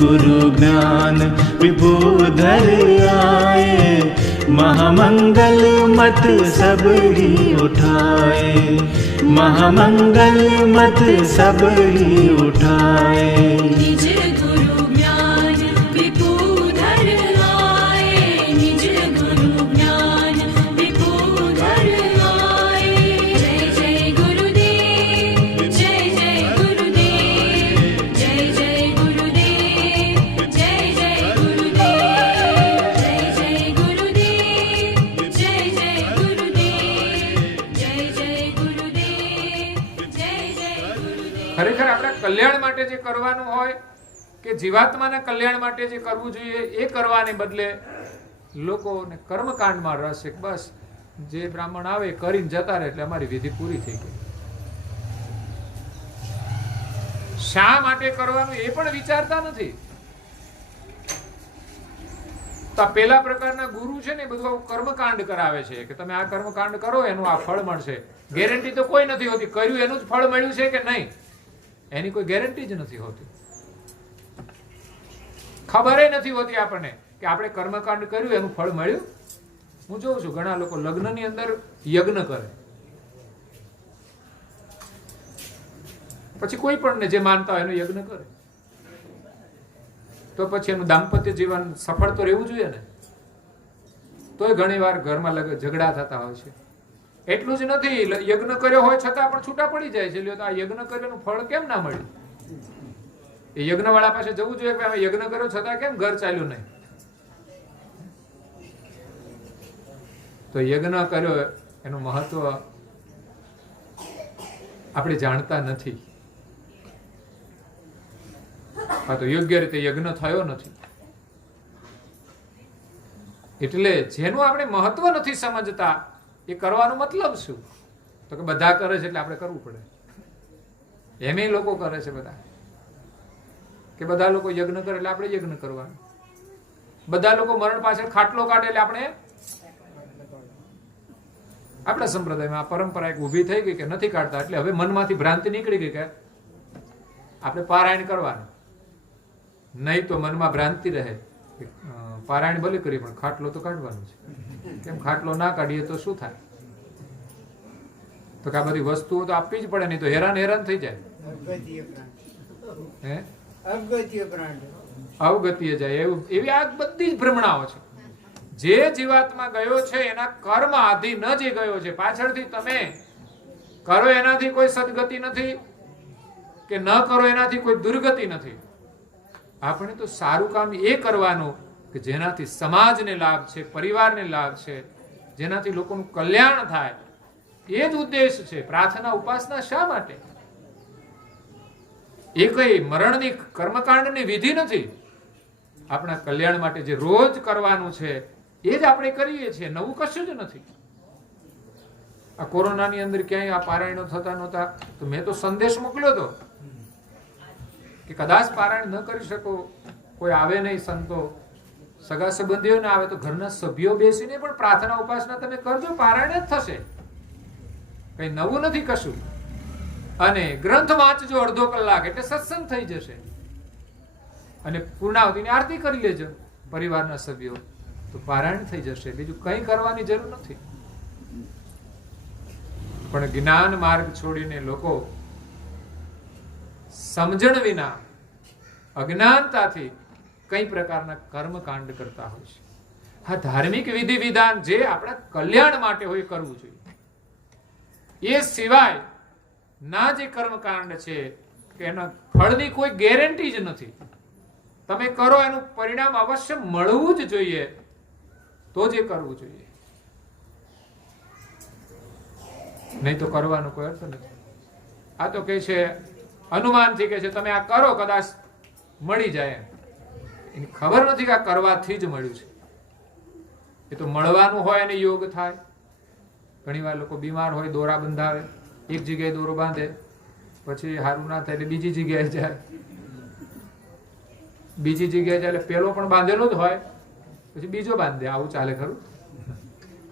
गुरु ज्ञान विभूधर आए, महामंगल मत सब ही उठाए, महामंगल मत सब ही उठाए। निज गुरु ज्ञान विभूधर आए, निज गुरु ज्ञान विभूधर आए। जय जय गुरुदेव, जय जय गुरुदेव, जय जय गुरुदेव, जय जय गुरुदेव, जय जय गुरुदेव, जय जय गुरुदेव, जय जय गुरुदेव, जय जय गुरुदेव। ખરેખર આપણા કલ્યાણ માટે જે કરવાનું હોય કે જીવાત્માના કલ્યાણ માટે જે કરવું જોઈએ એ કરવાને બદલે લોકોને કર્મકાંડમાં રસ છે. બસ જે બ્રાહ્મણ આવે કરીને જતા રહે એટલે અમારી વિધિ પૂરી થઈ ગઈ. શા માટે કરવાનું એ પણ વિચારતા નથી. તો આ પેલા પ્રકારના ગુરુ છે ને બધું આવું કર્મકાંડ કરાવે છે કે તમે આ કર્મકાંડ કરો એનું આ ફળ મળશે. ગેરંટી તો કોઈ નથી હોતી. કર્યું એનું જ ફળ મળ્યું છે કે નહીં એની કોઈ ગેરંટી જ નથી હોતી. ખબર નથી હોતી આપણને કે આપણે કર્મકાંડ કર્યું એનું ફળ મળ્યું. હું જોઉં છું ઘણા લોકો લગ્નની અંદર યજ્ઞ કરે, પછી કોઈ પણ જે માનતા હોય એનો યજ્ઞ કરે, તો પછી એનું દાંપત્ય જીવન સફળ તો રહેવું જોઈએ ને. તોય ઘણી વાર ઘરમાં ઝઘડા થતા હોય છે. એટલું જ નથી, યજ્ઞ કર્યો હોય છતાં પણ છૂટા પડી જાય છે. આ યજ્ઞ કર્યાનું ફળ કેમ ના મળ્યું? એ યજ્ઞ વાળા પાસે જવું જોઈએ કે અમે યજ્ઞ કર્યો છતાં કેમ ઘર ચાલ્યું નહીં? તો યજ્ઞ કર્યો એનું મહત્વ આપણે જાણતા નથી. તો યોગ્ય રીતે યજ્ઞ થયો નથી એટલે જેનું આપણે મહત્વ નથી સમજતા એ કરવાનો મતલબ શું? તો કે બધા કરે છે એટલે આપણે કરવું પડે. એમ લોકો કરે છે બધા કે બધા લોકો યજ્ઞ કરે એટલે આપણે યજ્ઞ કરવાનું. બધા લોકો મરણ પાછળ ખાટલો કાઢે એટલે આપણે આપણા સંપ્રદાયમાં આ પરંપરા એક ઊભી થઈ ગઈ કે નથી કાઢતા એટલે હવે મનમાંથી ભ્રાંતિ નીકળી ગઈ કે આપણે પારાયણ કરવાનું. નહીં તો મનમાં ભ્રાંતિ રહે પારાયણ ભલે કરીએ પણ ખાટલો તો કાઢવાનું છે. કેમ ખાટલો ના કાઢીએ તો શું થાય? તો કે આ બધી વસ્તુઓ તો આપવી જ પડે, નહીં તો હેરાન થઈ જાય. અવગતિએ જાય એવી આ બધી જ ભ્રમણાઓ છે. જે જીવાત્મા ગયો છે એના કર્મ આધીન જ એ ગયો છે. પાછળથી તમે કરો એનાથી કોઈ સદગતિ નથી કે ન કરો એનાથી કોઈ દુર્ગતિ નથી. આપણે તો સારું કામ એ કરવાનું કે જેનાથી સમાજને લાભ છે, પરિવારને લાભ છે, જેનાથી લોકોનું કલ્યાણ થાય. એ જ ઉદ્દેશ છે. પ્રાર્થના ઉપાસના શા માટે? એ કઈ મરણની કર્મકાંડની વિધિ નથી. આપણા કલ્યાણ માટે જે રોજ કરવાનું છે એ જ આપણે કરીએ છીએ. નવું કશું જ નથી. આ કોરોનાની અંદર ક્યાંય આ પારાયણો થતા નહોતા તો મેં તો સંદેશ મોકલ્યો હતો કે કદાચ પારાયણ ન કરી શકો, કોઈ આવે નહીં, સંતો સગા સંબંધીઓ ના આવે તો ઘરના સભ્યો બેસીને પણ પ્રાર્થના ઉપાસના તમે કરજો, પારાયણ જ થશે. કઈ નવું નથી કશું. અને ગ્રંથ વાંચજો અડધો કલાક એટલે સત્સંગ થઈ જશે. અને પૂર્ણાવતીની આરતી કરી લેજો પરિવારના સભ્યો તો પારાયણ થઈ જશે. બીજું કંઈ કરવાની જરૂર નથી. પણ જ્ઞાન માર્ગ છોડીને લોકો સમજણ વિના અજ્ઞાનતાથી કઈ પ્રકારના કર્મકાંડ કરતા હોય છે. આ ધાર્મિક વિધિ વિધાન જે આપણા કલ્યાણ માટે હોય કરવું જોઈએ. એ સિવાય ના જે કર્મકાંડ છે કે એના ફળની કોઈ ગેરંટી જ નથી. તમે કરો એનું પરિણામ અવશ્ય મળવું જ જોઈએ તો જ એ કરવું જોઈએ, નહીં તો કરવાનો કોઈ અર્થ નથી. આ તો કે છે અનુમાનથી કે છે તમે આ કરો કદાચ મળી જાય એમ. એની ખબર નથી કે આ કરવાથી જ મળ્યું છે. એ તો મળવાનું હોય અને યોગ થાય. ઘણી વાર લોકો બીમાર હોય દોરા બંધાવે, એક જગ્યાએ દોરો બાંધે પછી સારું ના થાય એટલે બીજી જગ્યાએ જાય, બીજી જગ્યાએ જાય એટલે પેલો પણ બાંધેલો જ હોય પછી બીજો બાંધે. આવું ચાલે ખરું.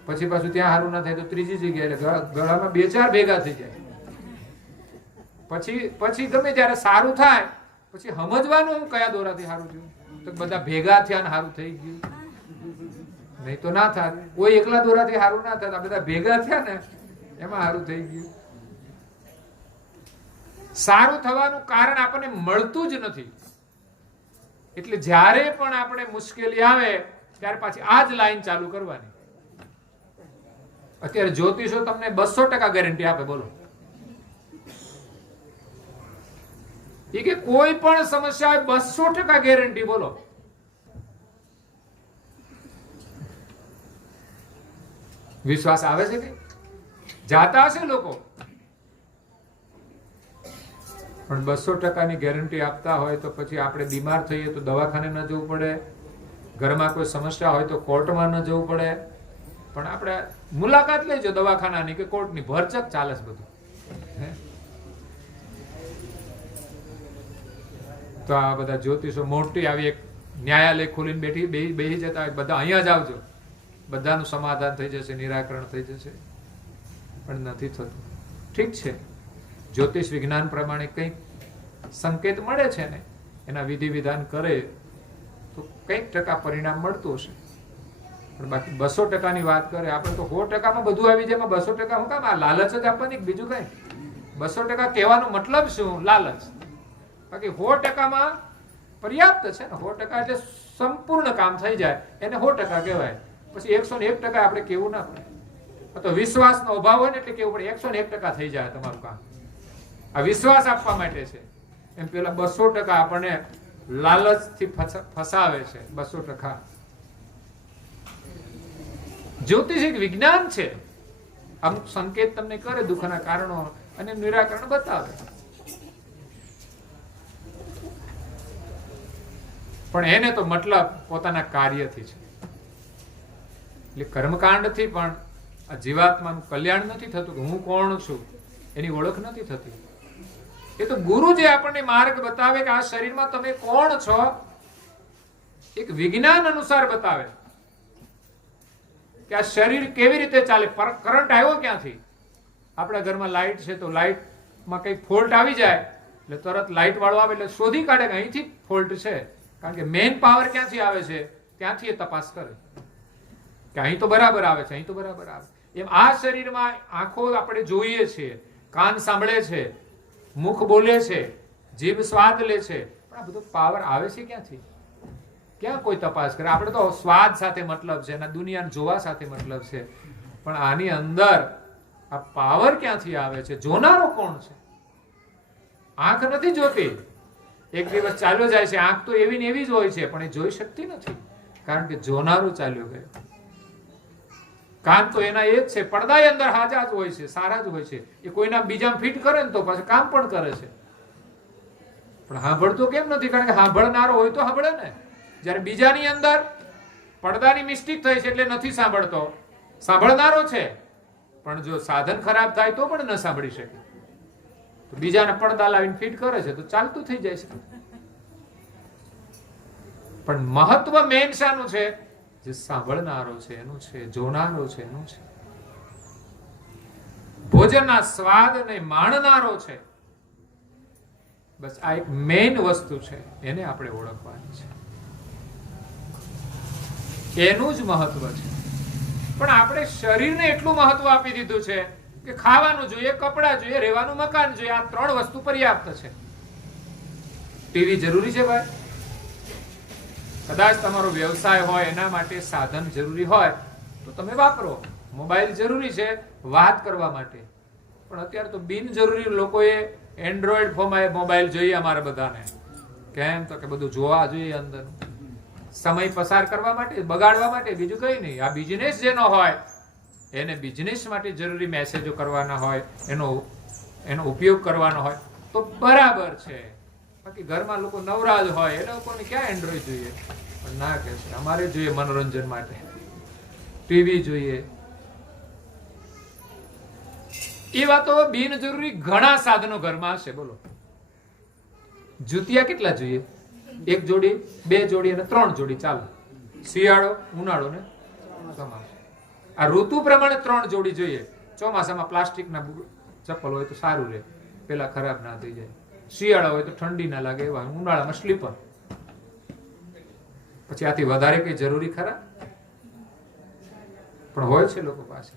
પછી પાછું ત્યાં સારું ના થાય તો ત્રીજી જગ્યાએ એટલે ગળામાં બે ચાર ભેગા થઈ જાય. પછી ગમે ત્યારે સારું થાય પછી સમજવાનું હું કયા દોરાથી સારું થયું, તો બધા ભેગા થયા ને સારું થઈ ગયું, નહીં તો ના થાય. કોઈ એકલા દોરાથી સારું ના થાય, બધા ભેગા થયા ને એમાં સારું થઈ ગયું. સારું થવાનું કારણ આપણને મળતું જ નથી. એટલે જ્યારે પણ આપણે મુશ્કેલી આવે ત્યારે પાછી આ જ લાઈન ચાલુ કરવાની. અત્યારે જ્યોતિષો તમને 200% ગેરંટી આપે, બોલો એ કે કોઈ પણ સમસ્યા 200% ગેરંટી, બોલો. વિશ્વાસ આવે છે કે જાતા હશે લોકો, પણ 200%ની ગેરંટી આપતા હોય તો પછી આપણે બીમાર થઈએ તો દવાખાને ન જવું પડે, ઘરમાં કોઈ સમસ્યા હોય તો કોર્ટમાં ન જવું પડે, પણ આપણે મુલાકાત લેજો દવાખાનાની કે કોર્ટની, ભરચક ચાલે છે બધું. તો આ બધા જ્યોતિષો મોટી આવી એક ન્યાયાલય ખોલીને બેસી જતા હોય, બધા અહીંયા જ આવજો, બધાનું સમાધાન થઈ જશે, નિરાકરણ થઈ જશે, પણ નથી થતું. ઠીક છે, જ્યોતિષ વિજ્ઞાન પ્રમાણે કંઈક સંકેત મળે છે ને, એના વિધિ વિધાન કરે તો કંઈક ટકા પરિણામ મળતું હશે. પણ બાકી 200%ની વાત કરે આપણે તો 100%માં બધું આવી જાય. 200% હું કામ આ લાલચ જ આપવાની, બીજું કઈ. 200% કહેવાનો મતલબ શું? લાલચ. બાકી 100%માં પર્યાપ્ત છે ને. 100% એટલે સંપૂર્ણ કામ થઈ જાય એને 100% કહેવાય. પછી 101% આપણે કેવું ના પડે. તો વિશ્વાસનો અભાવ હોય ને એટલે કેવું પડે 101% થઈ જાય તમારું કામ. આ વિશ્વાસ આપવા માટે છે. એમ પેલા 200% આપણને લાલચથી ફસાવે છે. 200% જ્યોતિષ એક વિજ્ઞાન છે. અમુક સંકેત તમને કરે દુઃખના કારણો અને નિરાકરણ બતાવે, પણ એને તો મતલબ પોતાના કાર્યથી છે. એટલે કર્મકાંડથી પણ આ જીવાત્માનું કલ્યાણ નથી થતું. કે હું કોણ છું એની ઓળખ નથી થતી. એ તો ગુરુ જે આપણને માર્ગ બતાવે કે આ શરીરમાં તમે કોણ છો, એક વિજ્ઞાન અનુસાર બતાવે કે આ શરીર કેવી રીતે ચાલે. કરંટ આવ્યો ક્યાંથી? આપણા ઘરમાં લાઈટ છે તો લાઈટમાં કંઈક ફોલ્ટ આવી જાય એટલે તરત લાઈટ વાળો આવે એટલે શોધી કાઢે કે અહીંથી ફોલ્ટ છે. કારણ કે મેઇન પાવર ક્યાંથી આવે છે ત્યાંથી એ તપાસ કરે કે અહીં તો બરાબર આવે છે, અહીં તો બરાબર આવે. એમ આ શરીરમાં આંખો આપણે જોઈએ છીએ, કાન સાંભળે છે, મુખ બોલે છે, જીભ સ્વાદ લે છે, પણ આ બધો પાવર આવે છે ક્યાંથી? ક્યાં કોઈ તપાસ કરે? આપણે તો સ્વાદ સાથે મતલબ છે અને દુનિયાને જોવા સાથે મતલબ છે, પણ આની અંદર આ પાવર ક્યાંથી આવે છે? જોનારો કોણ છે? આંખ નથી જોતી. એક દિવસ ચાલ્યો જાય છે, આંખ તો એવી ને એવી જ હોય છે, પણ એ જોઈ શકતી નથી કારણ કે જોનારો ચાલ્યો ગયો. કાન તો એના એ જ છે, પડદા અંદર હાજા જ હોય છે, સારા જ હોય છે. એ કોઈના બીજા ફિટ કરે ને તો પાછું કામ પણ કરે છે, પણ સાંભળતો કેમ નથી? કારણ કે સાંભળનારો હોય તો સાંભળે ને. જ્યારે બીજાની અંદર પડદાની મિસ્ટેક થઈ છે એટલે નથી સાંભળતો, સાંભળનારો છે, પણ જો સાધન ખરાબ થાય તો પણ ન સાંભળી શકે. તો બીજાને પડદા લાવીને ફિટ કરે છે તો ચાલતું થઈ જાય છે. પણ મહત્વ મેન શાનું છે? જે સાંભળનારો છે એનું છે, જોનારો છે એનું છે, ભોજનના સ્વાદને માણનારો છે. બસ આ એક મેઇન વસ્તુ છે, એને આપણે ઓળખવાની છે. એનું જ મહત્વ છે. પણ આપણે શરીરને એટલું મહત્વ આપી દીધું છે કે ખાવાનું જોઈએ, કપડાં જોઈએ, રહેવાનું મકાન જોઈએ, આ 3 વસ્તુ પર્યાપ્ત છે. ટીવી જરૂરી છે ભાઈ? કદાચ તમારો વ્યવસાય હોય એના માટે સાધન જરૂરી હોય તો તમે વાપરો. મોબાઈલ જરૂરી છે વાત કરવા માટે, પણ અત્યારે તો બિનજરૂરી લોકોએ એન્ડ્રોઈડ ફોનમાં મોબાઈલ જોઈએ અમારે બધાને. કેમ? તો કે બધું જોવા જોઈએ અંદર, સમય પસાર કરવા માટે, બગાડવા માટે, બીજું કઈ નહીં. આ બિઝનેસ જેનો હોય એને બિઝનેસ માટે જરૂરી મેસેજો કરવાના હોય, એનો ઉપયોગ કરવાનો હોય તો બરાબર છે. બાકી ઘરમાં લોકો નવરા જ હોય એ લોકોને ક્યાં એન્ડ્રોઈડ જોઈએ? પણ ના કે છે અમારે જોઈએ મનોરંજન માટે, ટીવી જોઈએ. એવા તો બિનજરૂરી ઘણા સાધનો ઘરમાં હશે. બોલો, જુતિયા કેટલા જોઈએ? 1 જોડી, 2 જોડી અને 3 જોડી ચાલો. શિયાળો, ઉનાળો ને ચોમાસું. આ ઋતુ પ્રમાણે 3 જોડી જોઈએ. ચોમાસામાં પ્લાસ્ટિકના ચપ્પલ હોય તો સારું રહે, પેલા ખરાબ ના થઈ જાય. શિયાળા હોય તો ઠંડી ના લાગે એવા, ઉનાળામાં સ્લીપર. પછી આથી વધારે કઈ જરૂરી ખરા? પણ હોય છે લોકો પાસે.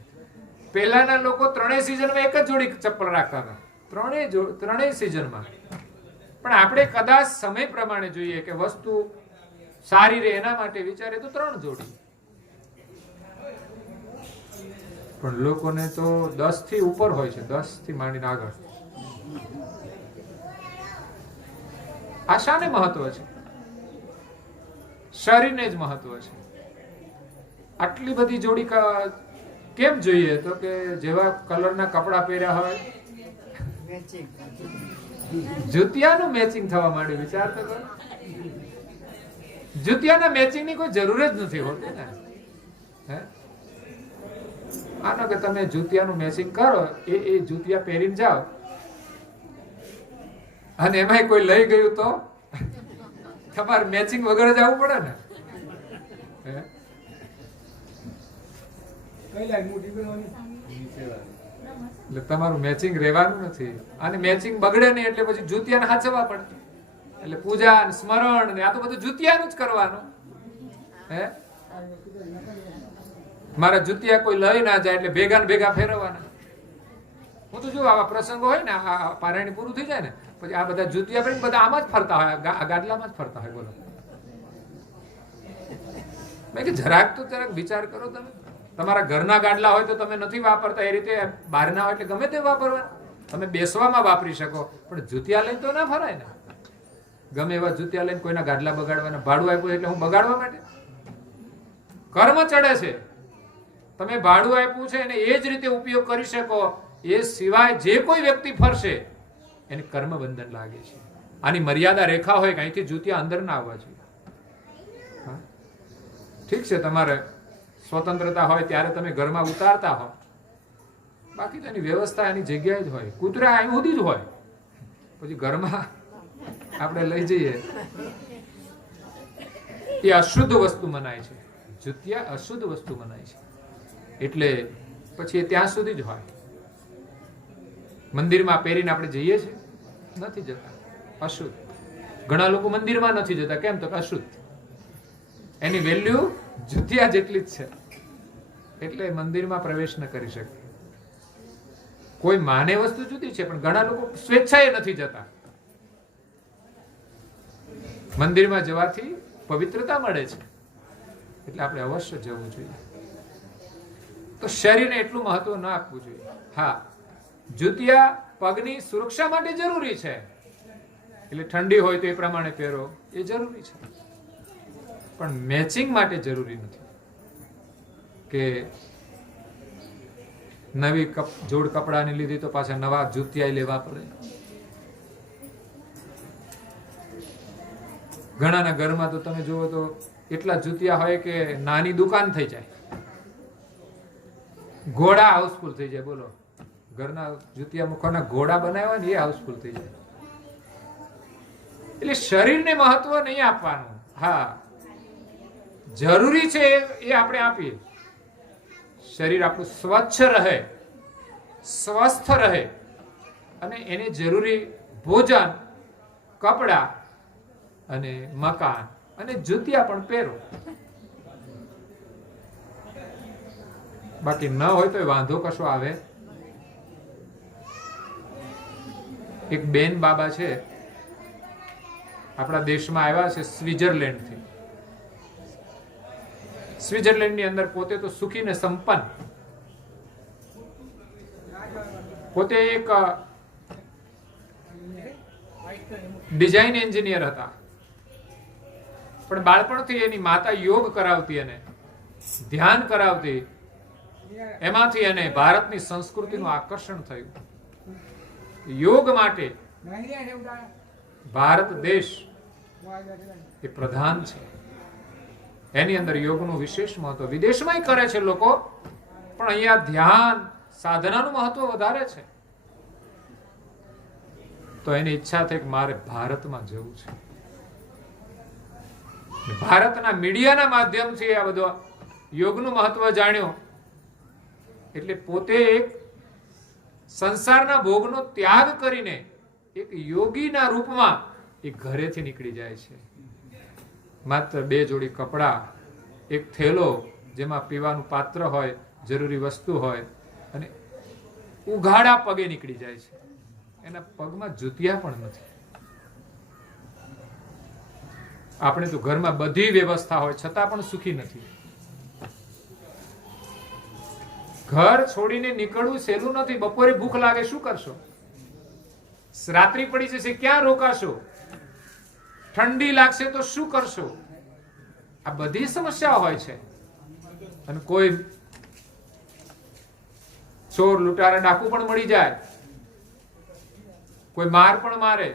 પહેલાના લોકો ત્રણેય સિઝનમાં એક જ જોડી ચપ્પલ રાખતા હતા, ત્રણેય સિઝનમાં. પણ આપણે કદાચ સમય પ્રમાણે જોઈએ કે વસ્તુ સારી રહે એના માટે વિચારે તો 3 જોડી. પણ લોકોને તો 10 થી ઉપર હોય છે, 10 થી માંડીને આગળ. આ શાને મહત્વ છે? શરીરને જ મહત્વ છે. આટલી બધી જોડી કેમ જોઈએ? તો કે જેવા કલરના કપડા પહેર્યા હોય, જુતિયાનું મેચિંગ થવા માંડ્યું. વિચાર તો કરો, જુતિયાના મેચિંગની કોઈ જરૂર જ નથી હોતી ને. હે, માનો કે તમે જુતિયાનું મેચિંગ કરો, એ જુતિયા પહેરીને જાઓ અને એમાંય કોઈ લઈ ગયું તો તમારે મેચિંગ વગર જ આવવું પડે ને. એટલે તમારું મેચિંગ રહેવાનું નથી, અને મેચિંગ બગડે નહીં એટલે પછી જુતિયાને હાચવવા પડે. એટલે પૂજા સ્મરણ ને આ તો બધું જુતિયાનું જ કરવાનું. હે, મારા જુતિયા કોઈ લઈ ના જાય એટલે ભેગા ને ભેગા ફેરવવાના. હું તો જો આવા પ્રસંગો હોય ને, આ પારાયણ પૂરું થઈ જાય ને પછી આ બધા જુતિયા ભરીને બધા આમાં જ ફરતા હોય, ગાડલામાં જ ફરતા હોય. બોલો, મેં કે જરાક વિચાર કરો તમે. તમારા ઘરના ગાડલા હોય તો તમે નથી વાપરતા, એ રીતે બહારના હોય એટલે ગમે તે વાપરવા. તમે બેસવામાં વાપરી શકો, પણ જુતિયા લઈને તો ના ફરાય ને. ગમે એવા જુતિયા લઈને કોઈના ગાડલા બગાડવાના. ભાડું આપ્યું એટલે હું બગાડવા માટે? કર્મ ચડે છે. તમે ભાડું આપ્યું છે અને એ જ રીતે ઉપયોગ કરી શકો, એ સિવાય જે કોઈ વ્યક્તિ ફરશે એને કર્મ બંધન લાગે છે. આની મર્યાદા રેખા હોય કે અહીંથી જુતિયા અંદર ના આવવા જોઈએ. ઠીક છે, તમારે સ્વતંત્રતા હોય ત્યારે તમે ઘરમાં ઉતારતા હો, બાકી તેની વ્યવસ્થા એની જગ્યાએ જ હોય. કૂતરા અહીં સુધી જ હોય, પછી ઘરમાં આપણે લઈ જઈએ એ અશુદ્ધ વસ્તુ મનાય છે. જુતિયા અશુદ્ધ વસ્તુ મનાય છે, એટલે પછી એ ત્યાં સુધી જ હોય. મંદિરમાં પહેરીને આપણે જઈએ છીએ? નથી જતા, અશુદ્ધ. ઘણા લોકો મંદિરમાં નથી જતા, કેમ? તો અશુદ્ધ. એની વેલ્યુ જુતિયા જેટલી જ છે, એટલે મંદિરમાં પ્રવેશ ન કરી શકે. કોઈ માને વસ્તુ જુદી છે, પણ ઘણા લોકો સ્વેચ્છાએ નથી જતા. મંદિરમાં જવાથી પવિત્રતા મળે છે, એટલે આપણે અવશ્ય જવું જોઈએ. તો શરીરને એટલું મહત્વ ન આપવું જોઈએ. હા, જુતિયા પગની સુરક્ષા માટે જરૂરી છે, એટલે ઠંડી હોય તો એ પ્રમાણે પહેરો, એ જરૂરી છે. પણ મેચિંગ માટે જરૂરી નથી કે નવી જોડ કપડાની લીધી તો પાછા નવા જુતિયા લેવા પડે. ઘણાના ઘરમાં તો તમે જુઓ તો એટલા જુતિયા હોય કે નાની દુકાન થઈ જાય, ઘોડા હાઉસફુલ થઈ જાય. બોલો, ઘરના જુતિયા મુખવાના ઘોડા બનાવ્યા હોય ને એ હાઉસફુલ થઈ જાય. એટલે શરીરને મહત્વ નહીં આપવાનું. હા, જરૂરી છે એ આપણે આપીએ. શરીર આપણું સ્વચ્છ રહે, સ્વસ્થ રહે, અને એને જરૂરી ભોજન, કપડા અને મકાન અને જુતિયા પણ પહેરો. બાકી ન હોય તો વાંધો કશો આવે. એક બેન બાબા છે, આપણા દેશમાં આવ્યા છે સ્વિટ્ઝરલેન્ડ થી. સ્વિટ્ઝરલેન્ડ ની અંદર પોતે તો સુખી ને સંપન્ન, પોતે એક ડિઝાઇન એન્જિનિયર હતા, પણ બાળપણથી એની માતા યોગ કરાવતી અને ધ્યાન કરાવતી, એમાંથી એને ભારતની સંસ્કૃતિનું આકર્ષણ થયું. યોગ માટે ભારત દેશ એ પ્રધાન છે, એની અંદર યોગનું વિશેષ મહત્વ. વિદેશમાં કરે છે લોકો, પણ અહીંયા ધ્યાન સાધનાનું મહત્વ વધારે છે. તો એની ઈચ્છા થઈ કે મારે ભારતમાં જવું છે. ભારતના મીડિયાના માધ્યમથી આ બધો યોગનું મહત્વ જાણ્યું, એટલે પોતે એક સંસારના ભોગનો ત્યાગ કરીને એક યોગીના રૂપમાં એ ઘરેથી નીકળી જાય છે. માત્ર 2 જોડી કપડાં, એક થેલો જેમાં પીવાનું પાત્ર હોય, જરૂરી વસ્તુ હોય, અને ઉઘાડા પગે નીકળી જાય છે. એના પગમાં જૂતિયા પણ નથી. આપણે તો ઘરમાં બધી વ્યવસ્થા હોય છતાં પણ સુખી નથી. ઘર છોડીને નીકળવું સહેલું નથી. બપોરે ભૂખ લાગે, શું કરશો? રાત્રિ પડી જશે, ક્યાં રોકાશો? ઠંડી લાગશે તો શું કરશો? આ બધી સમસ્યાઓ હોય છે. અને કોઈ ચોર, લૂંટારા, ડાકુ પણ મળી જાય, કોઈ માર પણ મારે.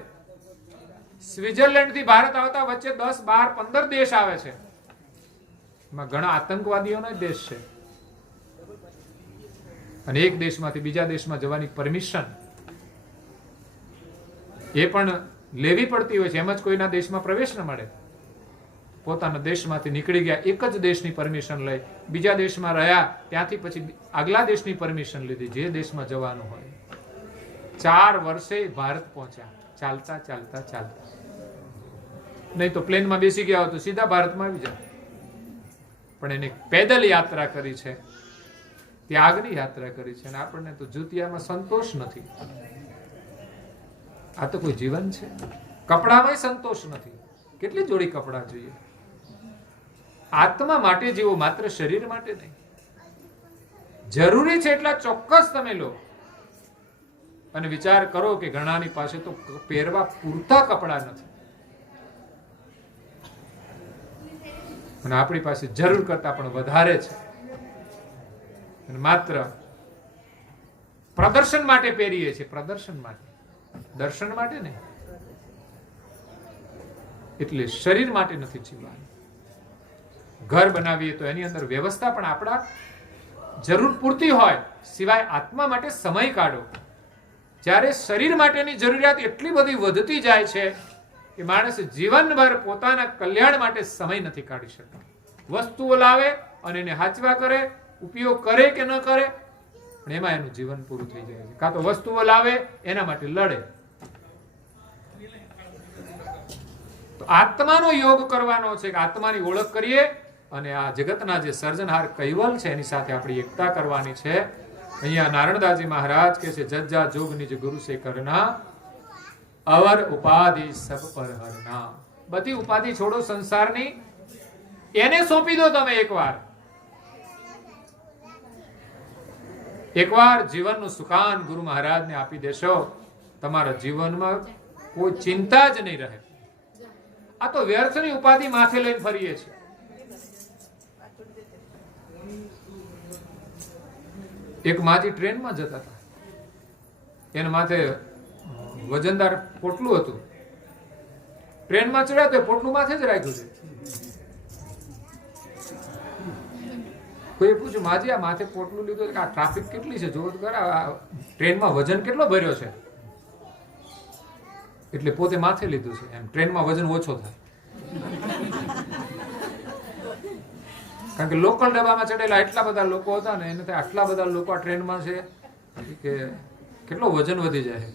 સ્વિટ્ઝરલેન્ડ થી ભારત આવતા વચ્ચે 10, 12, 15 દેશ આવે છે. એમાં ઘણા આતંકવાદીઓનો દેશ છે. અને એક દેશમાંથી બીજા દેશમાં જવાની પરમિશન એ પણ લેવી પડતી હોય છે. એમ જ કોઈના દેશમાં પ્રવેશ ન મળે. પોતાના દેશમાંથી નીકળી ગયા, એક જ દેશની પરમિશન લઈ, બીજા દેશમાં રહ્યા, ત્યાંથી પછી આગલા દેશની પરમિશન લીધી, જે દેશમાં જવાનું હોય. 4 વર્ષે ભારત પહોંચ્યા, ચાલતા ચાલતા ચાલતા. નહીં તો પ્લેનમાં બેસી ગયા હોય તો સીધા ભારતમાં આવી જાય. પણ એને પેદલ યાત્રા કરી છે, ત્યાગની યાત્રા કરી છે. અને આપણને તો જુતિયામાં સંતોષ નથી. આ તો કોઈ જીવન છે? કપડામાં સંતોષ નથી. કેટલી જોડી કપડા જોઈએ? આત્મા માટે જીવો, માત્ર શરીર માટે નહીં. જરૂરી છે એટલા ચોક્કસ તમે લો. અને વિચાર કરો કે ઘણાની પાસે તો પહેરવા પૂરતા કપડા નથી, અને આપણી પાસે જરૂર કરતા પણ વધારે છે. અને માત્ર પ્રદર્શન માટે પહેરીએ છીએ, પ્રદર્શન માટે, દર્શન માટે નહીં. એટલે શરીર માટે નથી જીવવાનું. ઘર બનાવીએ તો એની અંદર વ્યવસ્થા પણ આપણા જરૂર પૂરતી હોય, સિવાય આત્મા માટે સમય કાઢો. જ્યારે શરીર માટેની જરૂરિયાત એટલી બધી વધતી જાય છે કે માણસ જીવનભર પોતાના કલ્યાણ માટે સમય નથી કાઢી શકતો. વસ્તુઓ લાવે અને એને હાચવા કરે, ઉપયોગ કરે કે ન કરે, પણ એમાં એનું જીવન પૂરું થઈ જાય છે. કાં તો વસ્તુઓ લાવે, એના માટે લડે. તો આત્માનો યોગ કરવાનો છે કે આત્માની ઓળખ કરીએ, અને આ જગતના જે સર્જનહાર કૈવલ છે એની સાથે આપણી એકતા કરવાની છે. અહીંયા નારણદાસજી મહારાજ કહે છે, જજ્જા જોગ નિજ ગુરુ સે કરના, અવર ઉપાધિ સબ પર હરના. બધી ઉપાધિ છોડો સંસારની, એને સોંપી દો તમે. એકવાર જીવનનું સુકાન ગુરુ મહારાજને આપી દેશો, તમારા જીવનમાં કોઈ ચિંતા જ નહીં રહે. આ તો વ્યર્થની ઉપાધિ માથે લઈને ફરીએ છીએ. એક માજી ટ્રેનમાં જતા હતા, એના માથે વજનદાર પોટલું હતું. ટ્રેનમાં ચડ્યા તો પોટલું માથે જ રાખ્યું છે. કોઈ પૂછ્યું, માજી આ માથે પોટલું લીધું, આ ટ્રાફિક કેટલી છે જોવો તો ખરા, ટ્રેનમાં વજન કેટલો ભર્યો છે. એટલે પોતે માથે લીધું છે, એમ ટ્રેનમાં વજન ઓછો થાય. કારણ કે લોકલ ડબ્બામાં ચડેલા એટલા બધા લોકો હતા ને, એને આટલા બધા લોકો આ ટ્રેનમાં છે કે કેટલો વજન વધી જાય.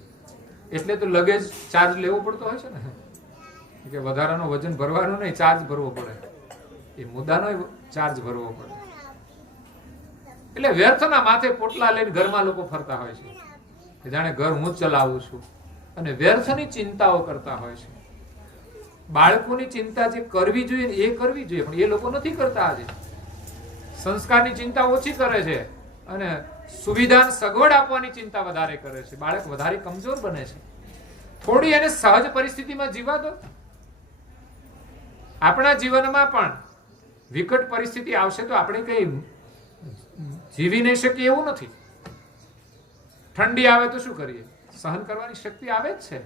એટલે તો લગેજ ચાર્જ લેવો પડતો હોય છે ને, કે વધારાનો વજન ભરવાનો નહીં, ચાર્જ ભરવો પડે. એ મુદ્દાનો ચાર્જ ભરવો પડે. એટલે વ્યર્થના માથે પોટલા લઈને ઘરમાં લોકો ફરતા હોય છે કે જાણે ઘર હું જ ચલાવું છું, અને વ્યર્થની ચિંતાઓ કરતા હોય છે. બાળકોની ચિંતા જે કરવી જોઈએ એ કરવી જોઈએ, પણ એ લોકો નથી કરતા. આજે સંસ્કારની ચિંતા ઓછી કરે છે અને સુવિધા સગવડ આપવાની ચિંતા વધારે કરે છે. બાળક વધારે કમજોર બને છે. થોડી એને સહજ પરિસ્થિતિમાં જીવા દો. આપણા જીવનમાં પણ વિકટ પરિસ્થિતિ આવશે તો આપણે કઈ જીવી નહીં શકીએ એવું નથી. ઠંડી આવે તો શું કરીએ? સહન કરવાની શક્તિ આવે જ છે.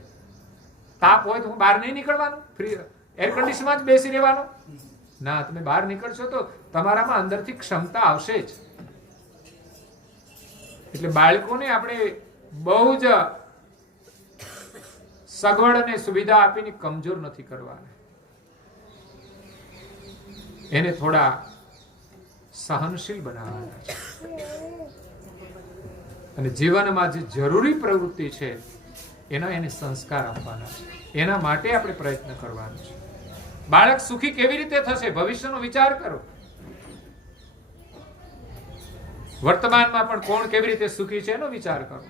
તાપ હોય તો હું બહાર નહીં નીકળવાનું, ફ્રી એર કન્ડિશનમાં જ બેસી રહેવાનું? ના, તમે બહાર નીકળશો તો તમારામાં અંદરથી ક્ષમતા આવશે જ. એટલે બાળકોને આપણે બહુ જ સગવડ અને સુવિધા આપીને કમજોર નથી કરવાના. એને થોડા સહનશીલ બનાવવાના છે. અને જીવનમાં જે જરૂરી પ્રવૃત્તિ છે એને સંસ્કાર આપવાના છે. એના માટે આપણે પ્રયત્ન કરવાનો છે. બાળક સુખી કેવી રીતે થશે ભવિષ્યનો વિચાર કરો. વર્તમાનમાં પણ કોણ કેવી રીતે સુખી છે એનો વિચાર કરો.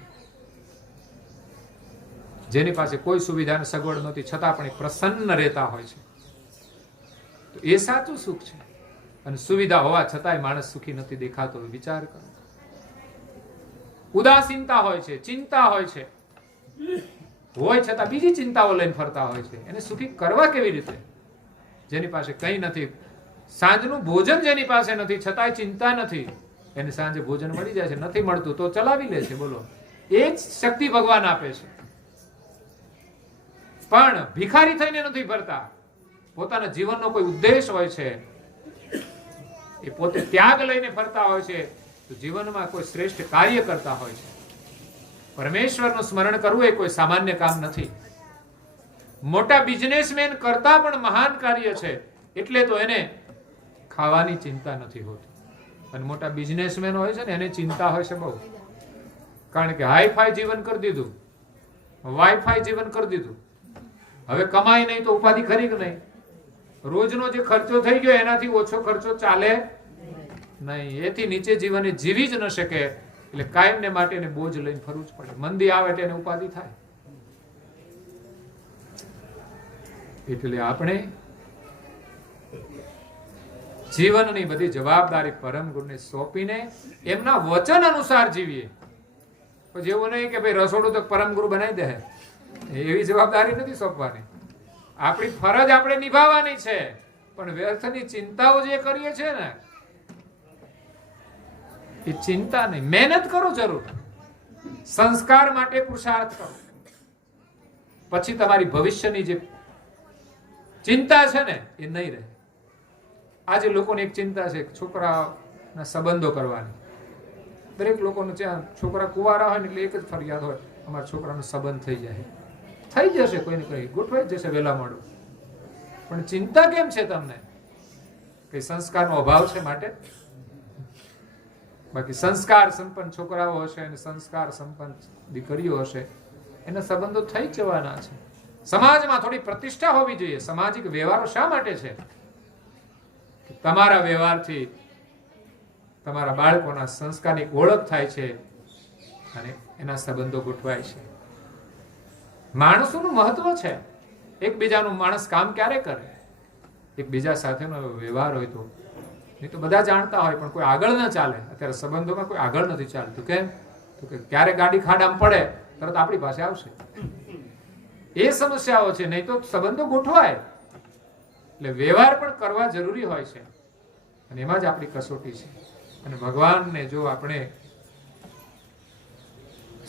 જેની પાસે કોઈ સુવિધા અને સગવડ નથી છતાં પણ એ પ્રસન્ન રહેતા હોય છે તો એ સાચું સુખ છે. અને સુવિધા હોવા છતાંય માણસ સુખી નથી દેખાતો વિચાર કરો. ઉદાસીનતા હોય છે, ચિંતા હોય છે, હોય છતાં બીજી ચિંતાઓ લઈને ફરતા હોય છે. એને સુખી કરવા કેવી રીતે? જેની પાસે કંઈ નથી, સાંજનું ભોજન જેની પાસે નથી છતાંય ચિંતા નથી, એને સાંજે ભોજન મળી જાય છે. નથી મળતું તો ચલાવી લે છે. બોલો, એ જ શક્તિ ભગવાન આપે છે. પણ ભિખારી થઈને નથી ફરતા. પોતાના જીવનનો કોઈ ઉદ્દેશ હોય છે, એ પોતે ત્યાગ લઈને ફરતા હોય છે. તો જીવનમાં કોઈ શ્રેષ્ઠ કાર્ય કરતા હોય છે. પરમેશ્વરનું સ્મરણ કરવું એ કોઈ સામાન્ય કામ નથી. મોટા બિઝનેસમેન કરતા પણ મહાન કાર્ય છે. એટલે તો એને ખાવાની ચિંતા નથી હોતી. અને મોટા બિઝનેસમેન હોય છે ને એને ચિંતા હોય છે બહુ. કારણ કે હાઈફાઈ જીવન કરી દીધું, વાઈફાઈ જીવન કરી દીધું. હવે કમાઈ નહીં તો ઉપાધિ ખરી કે નહીં? રોજનો જે ખર્ચો થઈ ગયો એનાથી ઓછો ખર્ચો ચાલે નહીં. એથી નીચે જીવન જીવી જ ન શકે. એટલે કાયમને માટે એને બોજ લઈને ફરવું જ પડે. મંદી આવે એટલે એને ઉપાધિ થાય. એટલે આપણે જીવનની બધી જવાબદારી પરમ ગુરુને સોંપીને એમના વચન અનુસાર જીવીએ. પછી એવું નહીં કે ભાઈ રસોડું તો પરમ ગુરુ બનાવી દે, એવી જવાબદારી નથી સોંપવાની. આપણી ફરજ આપણે નિભાવવાની છે. પણ વ્યર્થની ચિંતાઓ જે કરીએ છીએ ને એ ચિંતા નહીં. મહેનત કરો જરૂર, સંસ્કાર માટે પુરુષાર્થ કરો. પછી તમારી ભવિષ્યની જે ચિંતા છે ને એ નહીં રહે. આજે લોકોને એક ચિંતા છે છોકરાના સંબંધો કરવાની. દરેક લોકોને ત્યાં છોકરા કુંવારા હોય ને એટલે એક જ ફરિયાદ હોય, અમારા છોકરાનો સંબંધ થઈ જાય. થઈ જશે, કોઈને કઈ ગોઠવાઈ જશે વહેલા મોડું. પણ ચિંતા કેમ છે તમને? કઈ સંસ્કારનો અભાવ છે માટે? બાકી સંસ્કાર સંપન્ન છોકરાઓ હશે અને સંસ્કાર સંપન્ન દીકરીઓ હશે, એના સંબંધો થઈ જવાના છે. સમાજમાં થોડી પ્રતિષ્ઠા હોવી જોઈએ. સામાજિક વ્યવહારો શા માટે છે? તમારા વ્યવહારથી તમારા બાળકોના સંસ્કારની ઓળખ થાય છે અને એના સંબંધો ગોઠવાય છે. માણસોનું મહત્વ છે. એકબીજાનું માણસ કામ ક્યારે કરે? એકબીજા સાથેનો વ્યવહાર હોય તો. નહીં તો બધા જાણતા હોય પણ કોઈ આગળ ન ચાલે. અત્યારે સંબંધોમાં કોઈ આગળ નથી ચાલતું. કેમ? તો કે ક્યારે ગાડી ખાડામાં પડે તરત આપણી પાસે આવશે. એ સમસ્યાઓ છે. નહીં તો સંબંધો ગોઠવાય. એટલે વ્યવહાર પણ કરવા જરૂરી હોય છે અને એમાં જ આપણી કસોટી છે. અને ભગવાનને જો આપણે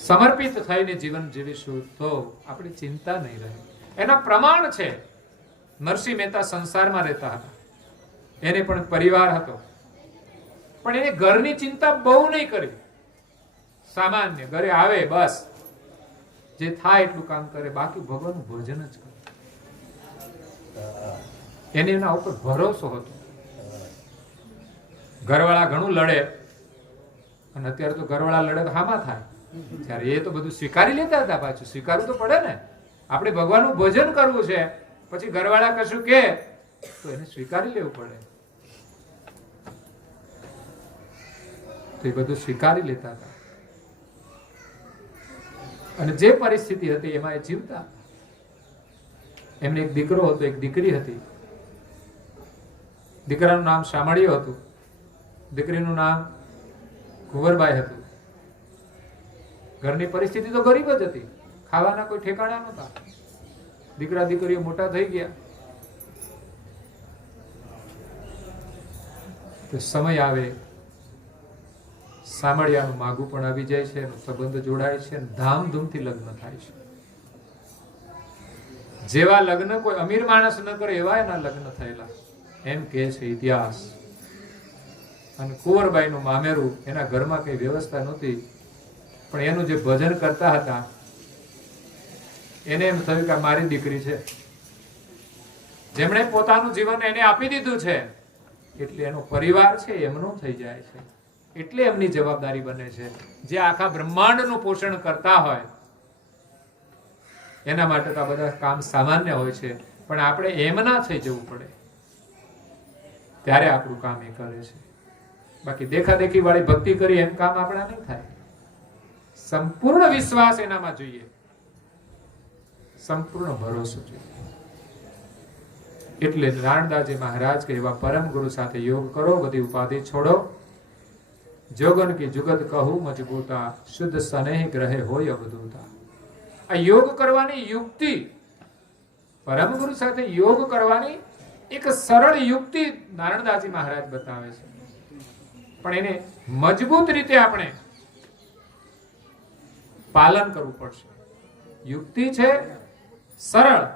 સમર્પિત થઈને જીવન જીવીશું તો આપણી ચિંતા નહીં રહે. એના પ્રમાણ છે. નરસિંહ મહેતા સંસારમાં રહેતા હતા, એને પણ પરિવાર હતો, પણ એને ઘરની ચિંતા બહુ નહીં કરી. સામાન્ય ઘરે આવે બસ જે થાય એટલું કામ કરે, બાકી ભગવાનનું ભજન જ કરે. એને એના ઉપર ભરોસો હતો. ઘરવાળા ઘણું લડે અને અત્યારે તો ઘરવાળા લડે તો હામાં થાય. ત્યારે એ તો બધું સ્વીકારી લેતા હતા. પાછું સ્વીકારવું તો પડે ને. આપણે ભગવાનનું ભજન કરવું છે, પછી ઘરવાળા કશું કે તો એને સ્વીકારી લેવું પડે. તો એ બધું સ્વીકારી લેતા હતા અને જે પરિસ્થિતિ હતી એમાં એ જીવતા. એમને એક દીકરો હતો, એક દીકરી હતી. દીકરાનું નામ શામળિયો હતું, દીકરીનું નામ કુંવરબાઈ હતું. ઘરની પરિસ્થિતિ તો ગરીબ જ હતી, ખાવાના કોઈ ઠેકાણા નહોતા. દીકરા દીકરીઓ મોટા થઈ ગયા તો સમય આવે શામળિયાનું માગું પણ આવી જાય છે, સંબંધ જોડાય છે, ધામધૂમથી લગ્ન થાય છે. જેવા લગ્ન કોઈ અમીર માણસ ન કરે એવા એના લગ્ન થયેલા, એમ કહે છે ઇતિહાસ. અને કુંવરબાઈનું મામેરું, એના ઘરમાં કઈ વ્યવસ્થા નહોતી, પણ એનું જે ભજન કરતા હતા એને એમ થયું કે મારી દીકરી છે, જેમણે પોતાનું જીવન એને આપી દીધું છે, એટલે એનો પરિવાર છે એમનો થઈ જાય છે. એટલે એમની જવાબદારી બને છે. જે આખા બ્રહ્માંડનું પોષણ કરતા હોય, એના માટે તો આ બધા કામ સામાન્ય હોય છે, પણ આપણે એમ ના થઈ જવું પડે, ત્યારે આપણું કામ એ કરે છે. બાકી દેખાદેખી વાળી ભક્તિ કરી એમ કામ આપણા નહીં થાય. સંપૂર્ણ વિશ્વાસ એનામાં જોઈએ, સંપૂર્ણ ભરોસો જોઈએ. એટલે નારણદાસજી મહારાજ કે એવા પરમ ગુરુ સાથે યોગ કરો, બધી ઉપાધિ છોડો. જોગન કી જુગત કહું મજબૂતા, શુદ્ધ સ્નેહ ગ્રહે હોય અવધૂતા. આ યોગ કરવાની યુક્તિ, પરમ ગુરુ સાથે યોગ કરવાની એક સરળ યુક્તિ નારણદાસજી મહારાજ બતાવે છે, પણ એને મજબૂત રીતે આપણે પાલન કરવું પડશે. યુક્તિ છે સરળ,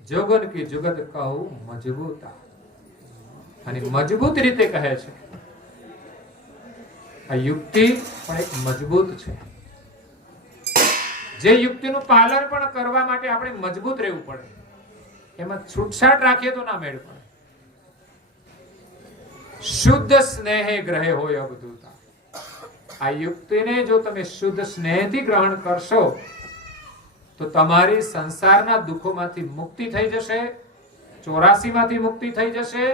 જોગન કી જુગત કહું મજબૂતા, અને મજબૂત રીતે કહે છે. આ યુક્તિ પણ એક મજબૂત છે. જે યુક્તિનું પાલન પણ કરવા માટે આપણે મજબૂત રહેવું પડે, એમાં છૂટછાટ રાખીએ તો ના મેળ પડે. શુદ્ધ સ્નેહે ગ્રહે હોય અવધૂતા. આ યુક્તિને જો તમે શુદ્ધ સ્નેહથી ગ્રહણ કરશો તો તમારી સંસારના દુઃખોમાંથી મુક્તિ થઈ જશે, 84 માંથી મુક્તિ થઈ જશે,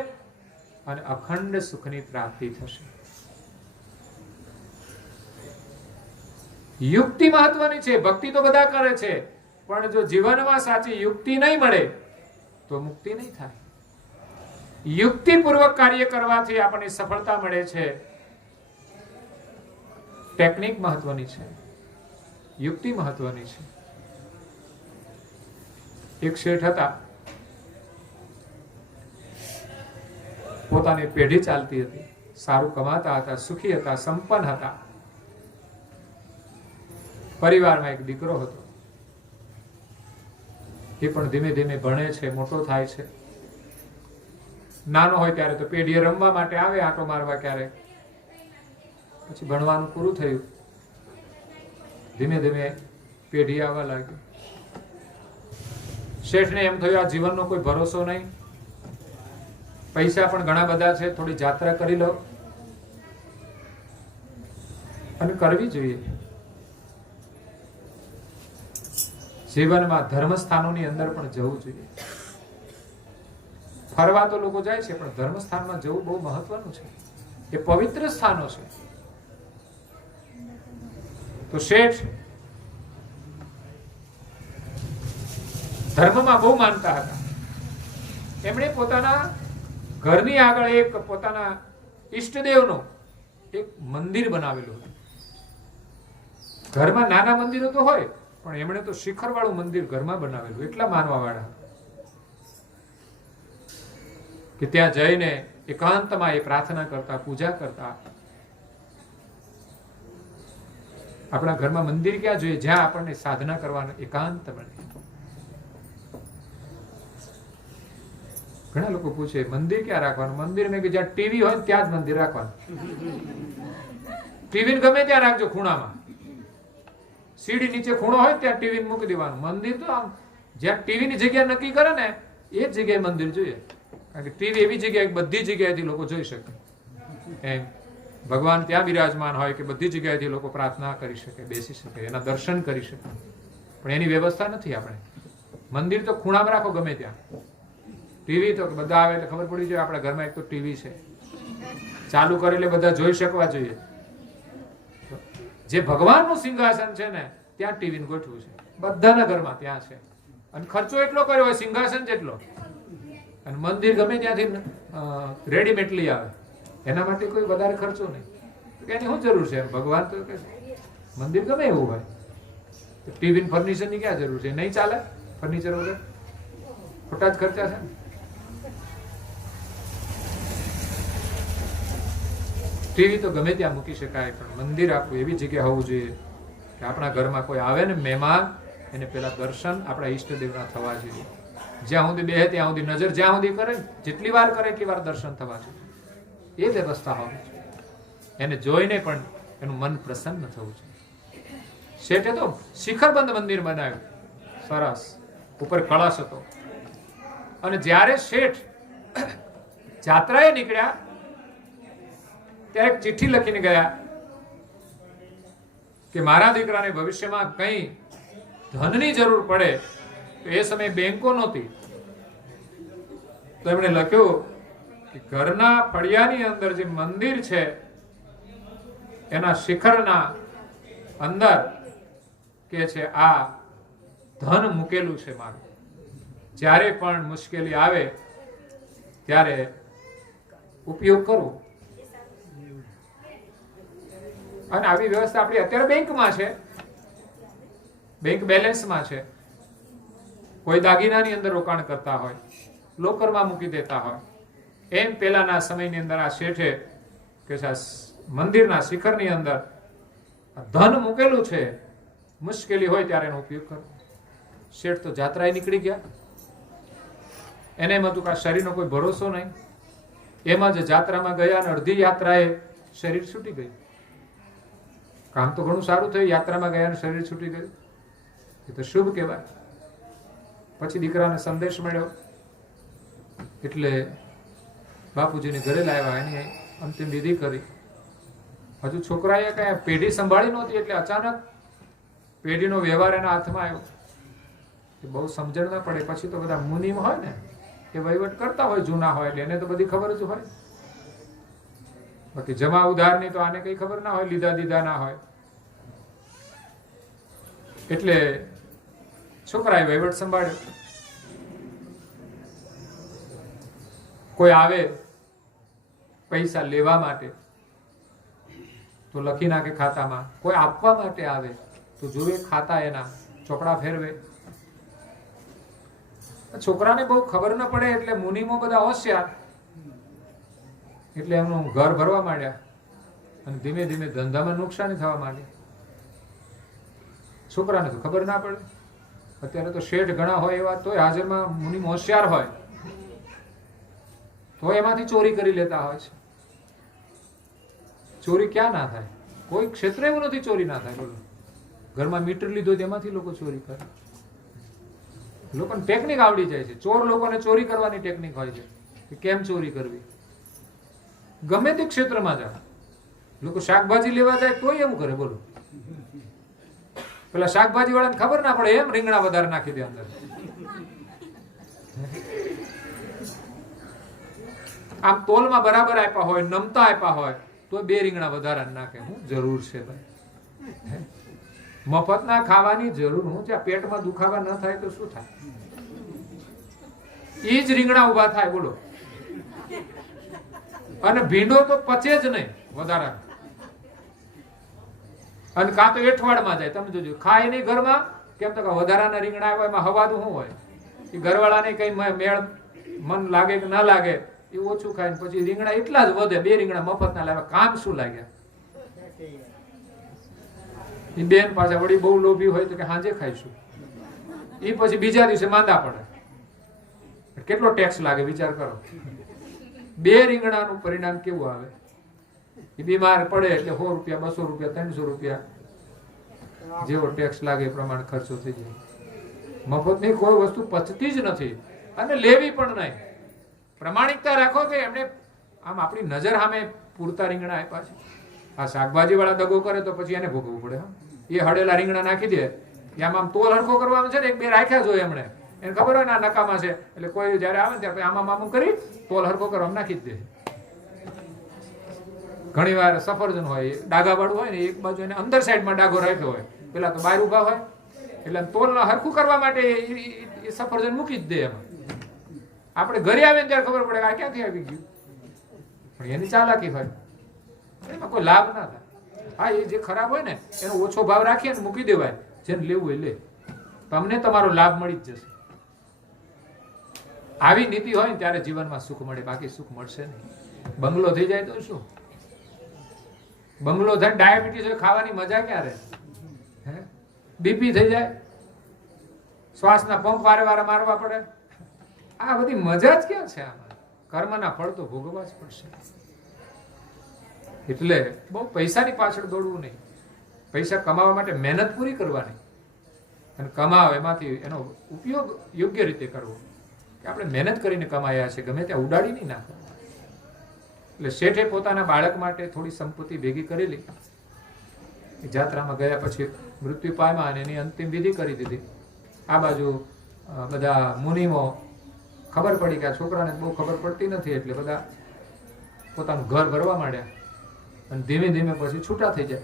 અને અખંડ સુખની પ્રાપ્તિ થશે. યુક્તિ મહત્વની છે. ભક્તિ તો બધા કરે છે, પણ જો જીવનમાં સાચી યુક્તિ નહીં મળે તો મુક્તિ નહીં થાય. યુક્તિપૂર્વક કાર્ય કરવાથી આપણને સફળતા મળે છે. ટેકનિક મહત્વની છે, યુક્તિ મહત્વની છે. એક શેઠ હતા, પોતાની પેઢી ચાલતી હતી, સારું કમાતા હતા, સુખી હતા, સંપન્ન હતા. પરિવારમાં એક દીકરો હતો, એ પણ ધીમે ધીમે ભણે છે, મોટો થાય છે. નાનો હોય ત્યારે તો પેઢીએ રમવા માટે આવે, આંટો મારવા ક્યારેક. પછી ભણવાનું પૂરું થયું, ધીમે ધીમે પેઢી આવવા લાગી. શેઠને એમ થયું આ જીવનનો કોઈ ભરોસો નહીં, પૈસા પણ ઘણા બધા છે, થોડી જાત્રા કરી લો. અને કરવી જોઈએ. જીવનમાં ધર્મસ્થાનોની અંદર પણ જવું જોઈએ. ફરવા તો લોકો જાય છે, પણ ધર્મસ્થાનમાં જવું બહુ મહત્વનું છે. એ પવિત્ર સ્થાનો છે. તો શેઠ ધર્મમાં બહુ માનતા હતા. એમણે પોતાના ઘરની આગળ એક પોતાના ઈષ્ટદેવનો એક મંદિર બનાવેલું હતું. ઘરમાં નાના મંદિરો તો હોય, પણ એમણે તો શિખર વાળું મંદિર ઘરમાં બનાવેલું. એટલા માનવા વાળા કે ત્યાં જઈને એકાંતમાં એ પ્રાર્થના કરતા, પૂજા કરતા. આપણા ઘરમાં મંદિર ક્યાં જોઈએ? જ્યાં આપણને સાધના કરવાનો એકાંત મળે. ઘણા લોકો પૂછે મંદિર ક્યાં રાખવાનું? મંદિર મેં કે જ્યાં ટીવી હોય ત્યાં જ મંદિર રાખવાનું. ટીવી ગમે ત્યાં રાખજો, ખૂણામાં. સીડી નીચે ખૂણો હોય ત્યાં ટીવી મૂકી દેવાનું. મંદિર તો આમ જ્યાં ટીવી ની જગ્યા નક્કી કરે ને એ જ જગ્યાએ મંદિર જોઈએ. કારણ કે ટીવી એવી જગ્યાએ બધી જગ્યાએથી લોકો જોઈ શકે. એમ ભગવાન ત્યાં બિરાજમાન હોય કે બધી જગ્યાએથી લોકો પ્રાર્થના કરી શકે, બેસી શકે, એના દર્શન કરી શકે. પણ એની વ્યવસ્થા નથી. આપણે મંદિર તો ખૂણામાં રાખો ગમે ત્યાં. ટીવી તો બધા આવે એટલે ખબર પડી જાય આપણા ઘરમાં એક તો ટીવી છે, ચાલુ કરે એટલે બધા જોઈ શકવા જોઈએ. જે ભગવાનનું સિંહાસન છે ને ત્યાં ટીવી ગોઠવું છે, બધાના ઘરમાં ત્યાં છે. અને ખર્ચો એટલો કર્યો હોય સિંહાસન જેટલો. અને મંદિર ગમે ત્યાંથી રેડીમેડ લઈ આવે, એના માટે કોઈ વધારે ખર્ચો નહીં. એની શું જરૂર છે? ભગવાન તો કે મંદિર ગમે એવું હોય, ટીવી ફર્નિચર ની ક્યાં જરૂર છે? નહીં ચાલે ફર્નિચર વગર, ખોટા જ ખર્ચા છે. ટીવી તો ગમે ત્યાં મૂકી શકાય, પણ મંદિર આપણું એવી જગ્યા હોવું જોઈએ કે આપણા ઘરમાં કોઈ આવે ને મહેમાન, એને પેલા દર્શન આપણા ઈષ્ટદેવના થવા જોઈએ. જ્યાં સુધી બેહે ત્યાં સુધી નજર જ્યાં સુધી કરે, જેટલી વાર કરે એટલી વાર દર્શન થવા જોઈએ. એ વ્યવસ્થા હોવી જોઈએ. એને જોઈને પણ એનું મન પ્રસન્ન થવું જોઈએ. શેઠે તો શિખરબંધ મંદિર બનાવ્યું, સરસ, ઉપર કળશ હતો. અને જ્યારે શેઠ જાત્રાએ નીકળ્યા ત્યારે એક ચિઠ્ઠી લખીને ગયા કે મારા દીકરાને ભવિષ્યમાં કંઈ ધનની જરૂર પડે તો એ સમયે બેંકો નહોતી, તો એમણે લખ્યું કે ઘરના ફળિયાની અંદર જે મંદિર છે એના શિખરના અંદર કે છે આ ધન મૂકેલું છે મારું, જ્યારે પણ મુશ્કેલી આવે ત્યારે ઉપયોગ કરવો. અને આવી વ્યવસ્થા આપણી અત્યારે બેંકમાં છે, બેંક બેલેન્સમાં છે. કોઈ દાગીનાની અંદર રોકાણ કરતા હોય, લોકરમાં મૂકી દેતા હોય, એમ પેલાના સમયની અંદર આ શેઠે કે મંદિરના શિખરની અંદર ધન મૂકેલું છે, મુશ્કેલી હોય ત્યારે એનો ઉપયોગ કરવો. શેઠ તો જાત્રાએ નીકળી ગયા, એને એમ હતું કે આ શરીરનો કોઈ ભરોસો નહીં. એમાં જ જાત્રામાં ગયા અને અડધી યાત્રાએ શરીર છૂટી ગયું. કામ તો ઘણું સારું થયું, યાત્રામાં ગયા અને શરીર છૂટી ગયું, એ તો શુભ કહેવાય. પછી દીકરાને સંદેશ મળ્યો એટલે બાપુજીને ઘરે લાવ્યા, એની અંતિમ વિધિ કરી. હજુ છોકરાએ કઈ પેઢી સંભાળી નહોતી એટલે અચાનક પેઢીનો વ્યવહાર એના હાથમાં આવ્યો. બહુ સમજણ ના પડે. પછી તો બધા મુનિમ હોય ને એ વહીવટ કરતા હોય, જૂના હોય એટલે એને તો બધી ખબર જ હોય. બાકી જમા ઉધારની તો આને કઈ ખબર ના હોય, લીધા દીધા ના હોય. એટલે છોકરાએ વહીવટ સંભાળ્યો. કોઈ આવે પૈસા લેવા માટે તો લખી નાખે ખાતામાં, કોઈ આપવા માટે આવે તો જોવે ખાતા એના ચોપડા ફેરવે. છોકરાને બહુ ખબર ના પડે એટલે મુનિમો બધા હોશિયાર, એટલે એમનું ઘર ભરવા માંડ્યા અને ધીમે ધીમે ધંધામાં નુકસાની થવા માંડી. છોકરાને તો ખબર ના પડે. અત્યારે તો શેઠ ઘણા હોય એવા તોય હાજરમાં મુનિમ હોશિયાર હોય તો એમાંથી ચોરી કરી લેતા હોય છે. ચોરી ક્યાં ના થાય? કોઈ ક્ષેત્ર એવું નથી ચોરી ના થાય. બોલો, ઘરમાં મીટર લીધો તેમાંથી લોકો ચોરી કરે. લોકોને ટેકનિક આવડી જાય છે. ચોર લોકોને ચોરી કરવાની ટેકનિક હોય છે કે કેમ ચોરી કરવી. ગમે તે ક્ષેત્રમાં જાય, લોકો શાકભાજી લેવા જાય તોય એવું કરે. બોલો, પેલા શાકભાજી વાળાને ખબર ના પડે એમ રીંગણા વધારે નાખી દે અંદર. આમ તોલમાં બરાબર આપ્યા હોય, નમતા આપ્યા હોય તો 2 રીંગણા વધારે નાખે. હું જરૂર છે ભાઈ? મફતના ખાવાની જરૂર હું છે? પેટમાં દુખાવા ન થાય તો શું થાય? એ જ રીંગણા ઉભા થાય. બોલો, અને ભીંડો તો પચે જ નહીં વધારા, અને કાં તો એઠવાડમાં જાય. તમે જોજો, ખાય નહીં ઘરમાં. કેમ તો વધારાના રીંગણા આવ્યા એમાં હવાદું શું હોય? એ ઘરવાળાને કઈ મેળ મન લાગે કે ના લાગે એ ઓછું ખાય ને પછી રીંગણા એટલા જ વધે. 2 રીંગણા મફત ના લાવ્યા, કામ શું લાગ્યા? એ બેન પાછા વળી બહુ લોભી હોય તો કે હાંજે ખાઈશું. એ પછી બીજા દિવસે માંદા પડે. કેટલો ટેક્સ લાગે વિચાર કરો. 2 રીંગણાનું પરિણામ કેવું આવે? એ બીમાર પડે એટલે 100 રૂપિયા, 200 રૂપિયા, 300 રૂપિયા જેવો ટેક્સ લાગે એ પ્રમાણે ખર્ચો થઈ જાય. મફતની કોઈ વસ્તુ પચતી જ નથી અને લેવી પણ નહીં. પ્રમાણિકતા રાખો કે એમને આમ આપણી નજર સામે પૂરતા રીંગણા આપ્યા છે. આ શાકભાજી વાળા દગો કરે તો પછી એને ભોગવવું પડે. એ હળેલા રીંગણા નાખી દે, આમ આમ તોલ હરખો કરવાનો છે ને, 1-2 રાખ્યા જ હોય એમણે. એને ખબર હોય ને આ નકામા છે એટલે કોઈ જયારે આવે ને ત્યારે આમાં આમ કરી તોલ હરખો કરવા નાખી જ દે. ઘણી વાર સફરજન હોય, ડાઘા વાળું હોય ને, એક બાજુ એને અંદર સાઈડમાં ડાઘો રાખ્યો હોય, પેલા તો બહાર ઉભા હોય એટલે તોલ હરખું કરવા માટે એ સફરજન મૂકી જ દે એમાં. આપણે ઘરે આવે ને ત્યારે ખબર પડે કે આ ક્યાંથી આવી ગયું, પણ એની ચાલાકી હોય, એમાં કોઈ લાભ ના થાય. હા, એ જે ખરાબ હોય ને એનો ઓછો ભાવ રાખીએ ને મૂકી દેવાય, જેને લેવું હોય લે, તમને તમારો લાભ મળી જ જશે. આવી નીતિ હોય ને ત્યારે જીવનમાં સુખ મળે, બાકી સુખ મળશે નહીં. બંગલો થઈ જાય તો શું? બંગલો થાય ડાયાબિટીસ હોય, ખાવાની મજા ક્યાં રહે? બીપી થઈ જાય, શ્વાસના પંપ વારે વારે મારવા પડે. આ બધી મજા જ ક્યાં છે? આમાં કર્મના ફળ તો ભોગવવા જ પડશે. એટલે બહુ પૈસાની પાછળ દોડવું નહીં. પૈસા કમાવા માટે મહેનત પૂરી કરવાની અને કમાવ એમાંથી એનો ઉપયોગ યોગ્ય રીતે કરવો. કે આપણે મહેનત કરીને કમાયા છે, ગમે ત્યાં ઉડાડી નહીં નાખો. એટલે શેઠે પોતાના બાળક માટે થોડી સંપત્તિ ભેગી કરેલી. જાત્રામાં ગયા પછી મૃત્યુ પામ્યા અને એની અંતિમ વિધિ કરી દીધી. આ બાજુ બધા મુનિમો ખબર પડી કે આ છોકરાને બહુ ખબર પડતી નથી, એટલે બધા પોતાનું ઘર ભરવા માંડ્યા અને ધીમે ધીમે પછી છૂટા થઈ જાય.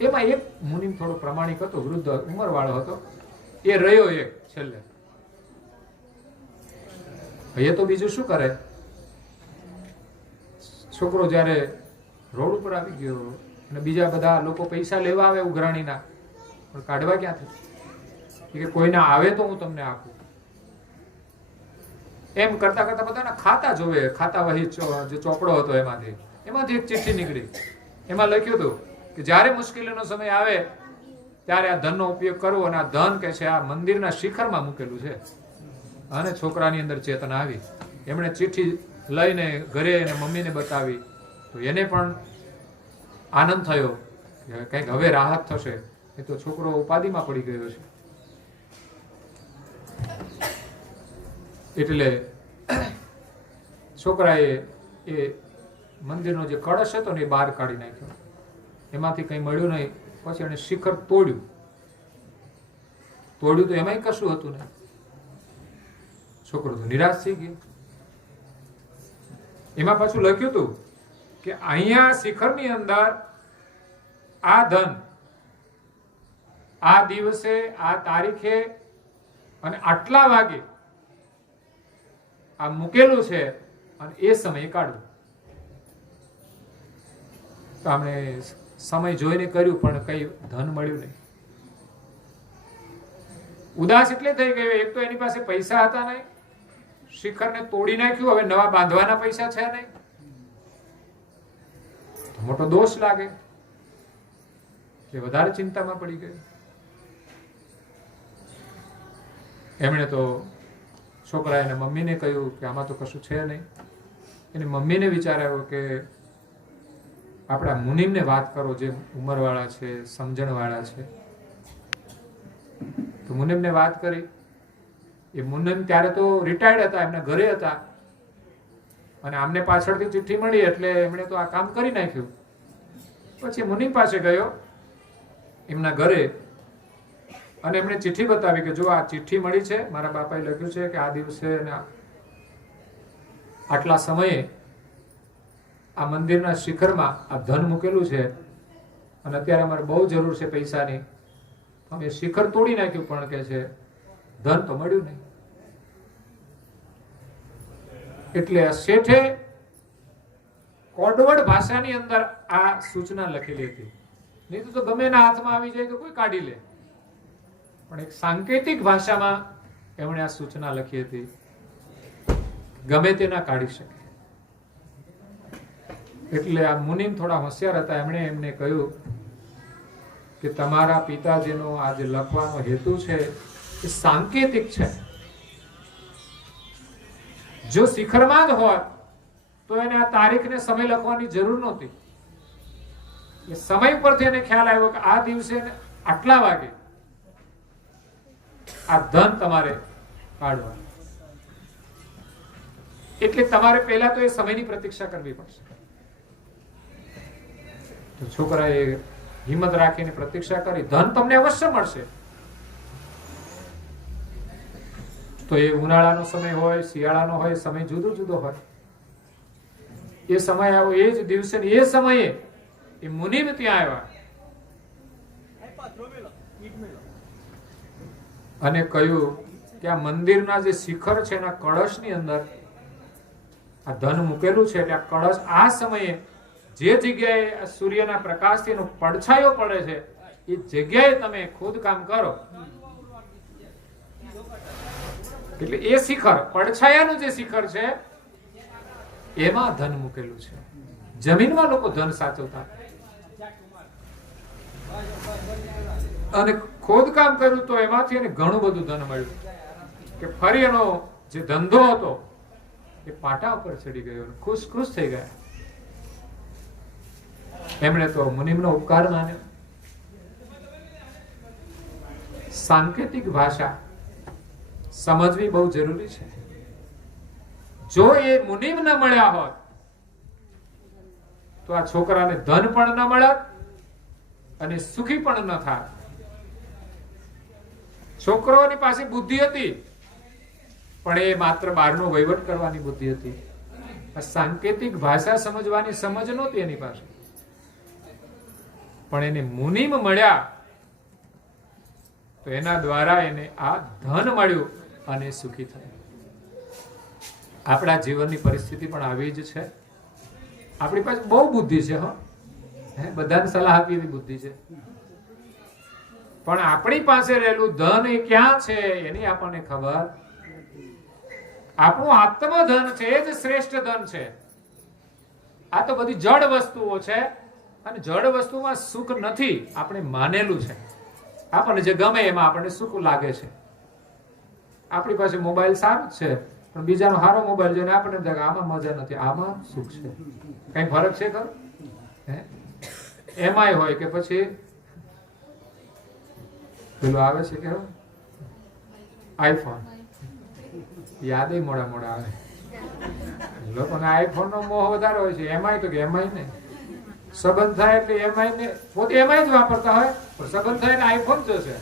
એમાં એક મુનિમ થોડો પ્રામાણિક હતો, વૃદ્ધ ઉંમરવાળો હતો, એ રહ્યો એક છેલ્લે. એ તો બીજું શું કરે, છોકરો જ્યારે રોડ ઉપર આવી ગયો અને બીજા બધા લોકો પૈસા લેવા આવે ઉઘરાણીના, પણ કાઢવા ક્યાંથી? કે કોઈના આવે તો હું તમને આપું. એમ કરતા કરતા બધાના ખાતા જોવે, ખાતા વહી જે ચોપડો હતો એમાંથી એક ચિઠ્ઠી નીકળી. એમાં લખ્યું હતું કે જ્યારે મુશ્કેલીનો સમય આવે ત્યારે આ ધનનો ઉપયોગ કરવો, અને આ ધન કે છે આ મંદિરના શિખરમાં મૂકેલું છે. અને છોકરાની અંદર ચેતના આવી. એમણે ચિઠ્ઠી લઈને ઘરે એને મમ્મીને બતાવી, તો એને પણ આનંદ થયો કે કંઈક હવે રાહત થશે. એ તો છોકરો ઉપાધિમાં પડી ગયો છે. એટલે છોકરાએ એ મંદિરનો જે કળશ હતો ને એ બહાર કાઢી નાખ્યો. એમાંથી કંઈ મળ્યું નહીં. પછી એને શિખર તોડ્યું તો એમાંય કશું હતું નહીં. છોકરો તો નિરાશ થઈ ગયો. એમાં પાછું લખ્યું હતું કે અહીંયા શિખરની અંદર આ ધન આ દિવસે આ તારીખે અને આટલા વાગે આ મૂકેલું છે અને એ સમયે કાઢવું. તો આપણે સમય જોઈને કર્યું પણ કઈ ધન મળ્યું નહીં. ઉદાસ એટલે થઈ ગયો. એક તો એની પાસે પૈસા હતા નહીં, શિખરને તોડી નાખ્યું, હવે નવા બાંધવાના પૈસા છે નહીં, તો મોટો દોષ લાગે. એ વધારે ચિંતામાં પડી ગયો. એમણે તો છોકરા એને મમ્મીને કહ્યું કે આમાં તો કશું છે નહીં. એને મમ્મીને વિચાર આવ્યો કે આપણા મુનિમને વાત કરો, જે ઉંમરવાળા છે, સમજણવાળા છે. તો મુનિમને વાત કરી. એ મુનિમ ત્યારે તો રિટાયર્ડ હતા, એમના ઘરે હતા, અને આમને પાછળથી ચિઠ્ઠી મળી એટલે એમણે તો આ કામ કરી નાખ્યું. પછી મુનિમ પાસે ગયો એમના ઘરે, અને એમણે ચિઠ્ઠી બતાવી કે જો આ ચિઠ્ઠી મળી છે, મારા બાપાએ લખ્યું છે કે આ દિવસે આટલા સમયે આ મંદિરના શિખરમાં આ ધન મૂકેલું છે, અને અત્યારે અમારે બહુ જરૂર છે પૈસાની. અમે શિખર તોડી નાખ્યું પણ કે છે ધન તો મળ્યું નહીં. એટલે શેઠે કોડવડ ભાષાની અંદર આ સૂચના લખેલી હતી. નહીં તો ગમે એના હાથમાં આવી જાય તો કોઈ કાઢી લે, પણ એક સાંકેતિક ભાષામાં એમણે આ સૂચના લખી હતી, ગમે તે ના કાઢી શકે. એટલે આ મુનિમ થોડા હોશિયાર હતા. એમણે એમને કહ્યું કે તમારા પિતાજીનો આ જે લખવાનો હેતુ છે એ સાંકેતિક છે. જો શિખરમાં જ હોત તો એને આ તારીખને સમય લખવાની જરૂર નહોતી. એ સમય પરથી એને ખ્યાલ આવ્યો કે આ દિવસે આટલા વાગે આ ધન તમારે કાઢવાનું. એટલે તમારે પહેલા તો એ સમયની પ્રતીક્ષા કરવી પડશે. તો છોકરાએ હિંમત રાખીને પ્રતીક્ષા કરી. ધન તમને અવશ્ય મળશે. તો એ ઉનાળાનો સમય હોય, શિયાળાનો હોય, સમય જુદો જુદો હોય. એ સમય આવ્યો, એ જ દિવસે એ સમયે એ મુનિમ ત્યાં આવ્યા અને કહ્યું કે આ મંદિરના જે શિખર છે એના કળશની અંદર આ ધન મૂકેલું છે. એટલે આ કળશ આ સમયે જે જગ્યાએ સૂર્યના પ્રકાશથી એનો પડછાયો પડે છે એ જગ્યાએ તમે ખોદકામ કરો. એટલે એ શિખર, પડછાયાનું જે શિખર છે એમાં ધન મૂકેલું છે. જમીનમાં લોકો ધન સાચવતા અને ખોદકામ કર્યું તો એમાંથી એને ઘણું બધું ધન મળ્યું કે ફરી એનો જે ધંધો હતો એ પાટા ઉપર ચડી ગયો, ખુશ ખુશ થઈ ગયા. એમણે તો મુનિમનો ઉપકાર માન્યો. સાંકેતિક ભાષા સમજવી બહુ જરૂરી છે. જો એ મુનિમ ન મળ્યા હોત તો આ છોકરાને ધન પણ ન મળત અને સુખી પણ ન થાત. છોકરાઓની પાસે બુદ્ધિ હતી, પણ એ માત્ર બહારનો વહીવટ કરવાની બુદ્ધિ હતી. આ સાંકેતિક ભાષા સમજવાની સમજ નહોતી એની પાસે. પણ એને મુનિમ મળ્યા તો એના દ્વારા એને આ ધન મળ્યું અને સુખી થયા. આપણા જીવનની પરિસ્થિતિ પણ આવી જ છે. આપણી પાસે બહુ બુદ્ધિ છે, બધાને સલાહ આપી એવી બુદ્ધિ છે, પણ આપણી પાસે રહેલું ધન એ ક્યાં છે એની આપણને ખબર. આપણું આત્મધન છે એ જ શ્રેષ્ઠ ધન છે. આ તો બધી જડ વસ્તુઓ છે અને જડ વસ્તુમાં સુખ નથી, આપણે માનેલું છે. આપણને જે ગમે એમાં આપણને સુખ લાગે છે. આપણી પાસે મોબાઈલ સારો છે, પણ બીજાનો સારો મોબાઈલ જોઈને આપણને આમાં મજા નથી, આમાં સુખ છે. કઈ ફરક છે ખરો? એમાંય હોય કે પછી પેલું આવે છે કે આઈફોન, યાદ મોડા મોડા આવે. લોકોને આઈફોન નો મોહ વધારે હોય છે. એમાંય તો કે એમાંય નહીં, સંબંધ થાય એટલે એમાંય ને પોતે એમાંય જ વાપરતા હોય, પણ સંબંધ થાય એટલે આઈફોન જશે.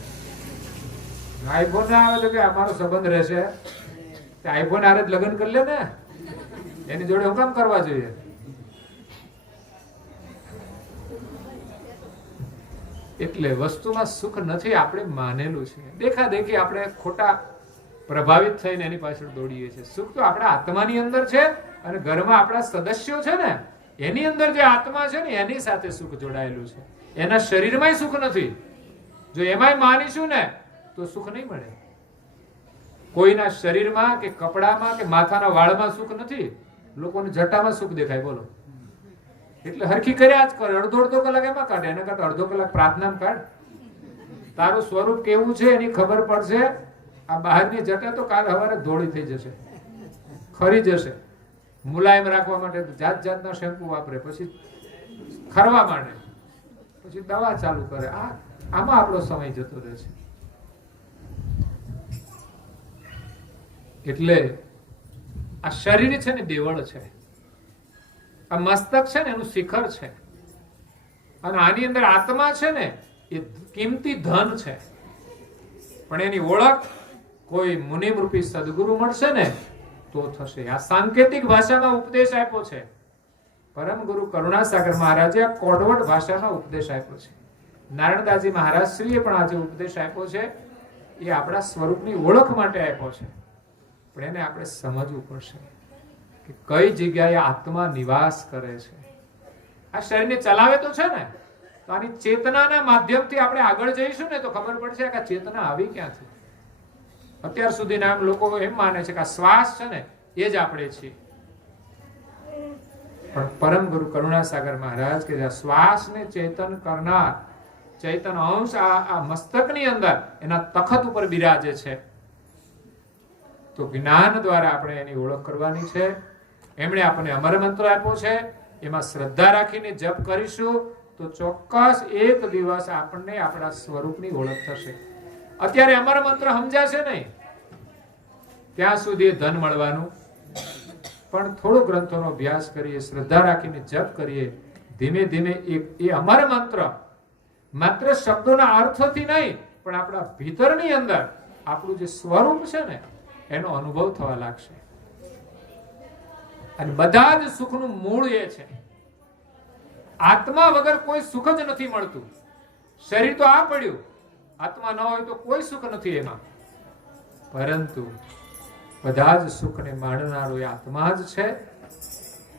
આઈફોન ના આવે તો કે અમારો સંબંધ રહેશે, આઈફોન હારે જ લગ્ન કરી લે ને, એની જોડે હું કામ કરવા જોઈએ? એટલે વસ્તુમાં સુખ નથી, આપણે માનેલું છે. દેખા દેખી આપણે ખોટા પ્રભાવિત થઈને એની પાછળ દોડીએ છીએ. સુખ તો આપણા આત્માની અંદર છે, અને ઘરમાં આપણા સદસ્યો છે ને એની અંદર જે આત્મા છે ને એની સાથે સુખ જોડાયેલું છે. એના શરીરમાં સુખ નથી. જો એમાંય માનીશું ને તો સુખ નહીં મળે. કોઈના શરીરમાં કે કપડામાં કે માથાના વાળમાં સુખ નથી, લોકોને જટામાં સુખ દેખાય. બોલો, એટલે હરખી કર્યા જ કરે. અડધો કલાક એમાં કાઢે, એના કરતા અડધો કલાક પ્રાર્થનામાં કાઢ. તારું સ્વરૂપ કેવું છે એની ખબર પડશે. આ બહારની જટા તો કાલ સવારે ધોળી થઈ જશે, ખરી જશે. મુલાયમ રાખવા માટે જાત જાતના શેમ્પુ વાપરે, પછી ખરવા માંડે, પછી દવા ચાલુ કરે. આમાં આપણો સમય જતો રહે છે. એટલે આ શરીર છે ને દેવળ છે, આ મસ્તક છે ને એનું શિખર છે, અને આની અંદર આત્મા છે ને એ કિંમતી ધન છે. પણ એની ઓળખ કોઈ મુનિમરૂપી સદગુરુ મળશે ને તો થશે. આ સાંકેતિક ભાષામાં ઉપદેશ આપ્યો છે. પરમ ગુરુ કરુણાસાગર મહારાજે આ કોડવટ ભાષામાં ઉપદેશ આપ્યો છે. નારાયણદાસજી મહારાજશ્રીએ પણ આજે ઉપદેશ આપ્યો છે. એ આપણા સ્વરૂપની ઓળખ માટે આપ્યો છે, પણ એને આપણે સમજવું પડશે કે કઈ જગ્યાએ આત્મા નિવાસ કરે છે. આ શરીરને ચલાવે તો છે ને, તો આની ચેતનાના માધ્યમથી આપણે આગળ જઈશું ને તો ખબર પડશે કે આ ચેતના આવી ક્યાંથી. અત્યાર સુધી આમ લોકો એમ માને છે કે આ શ્વાસ છે ને એ જ આપણે છીએ, પણ પરમ ગુરુ કરુણાસાગર મહારાજ કે આ શ્વાસને ચેતન કરનાર ચૈતન અંશ આ મસ્તકની અંદર એના તખત ઉપર બિરાજે છે. તો જ્ઞાન દ્વારા આપણે એની ઓળખ કરવાની છે. એમણે આપણને અમર મંત્ર આપ્યો છે, એમાં શ્રદ્ધા રાખીને જપ કરીશું તો ચોક્કસ એક દિવસ આપણને આપણા સ્વરૂપની ઓળખ થશે. અત્યારે અમર મંત્ર સમજાશે નહીં ત્યાં સુધી ધન મળવાનું, પણ થોડો ગ્રંથોનો અભ્યાસ કરીએ, શ્રદ્ધા રાખીને જપ કરીએ, ધીમે ધીમે એ અમર મંત્ર માત્ર શબ્દોના અર્થથી નહીં પણ આપણા ભીતરની અંદર આપણું જે સ્વરૂપ છે ને એનો અનુભવ થવા લાગશે. અને બધા જ સુખનું મૂળ એ છે. આત્મા વગર કોઈ સુખ જ નથી મળતું. શરીર તો આ પડ્યું, આત્મા ન હોય તો કોઈ સુખ નથી એમાં. પરંતુ બધા જ સુખને માણનારો એ આત્મા જ છે,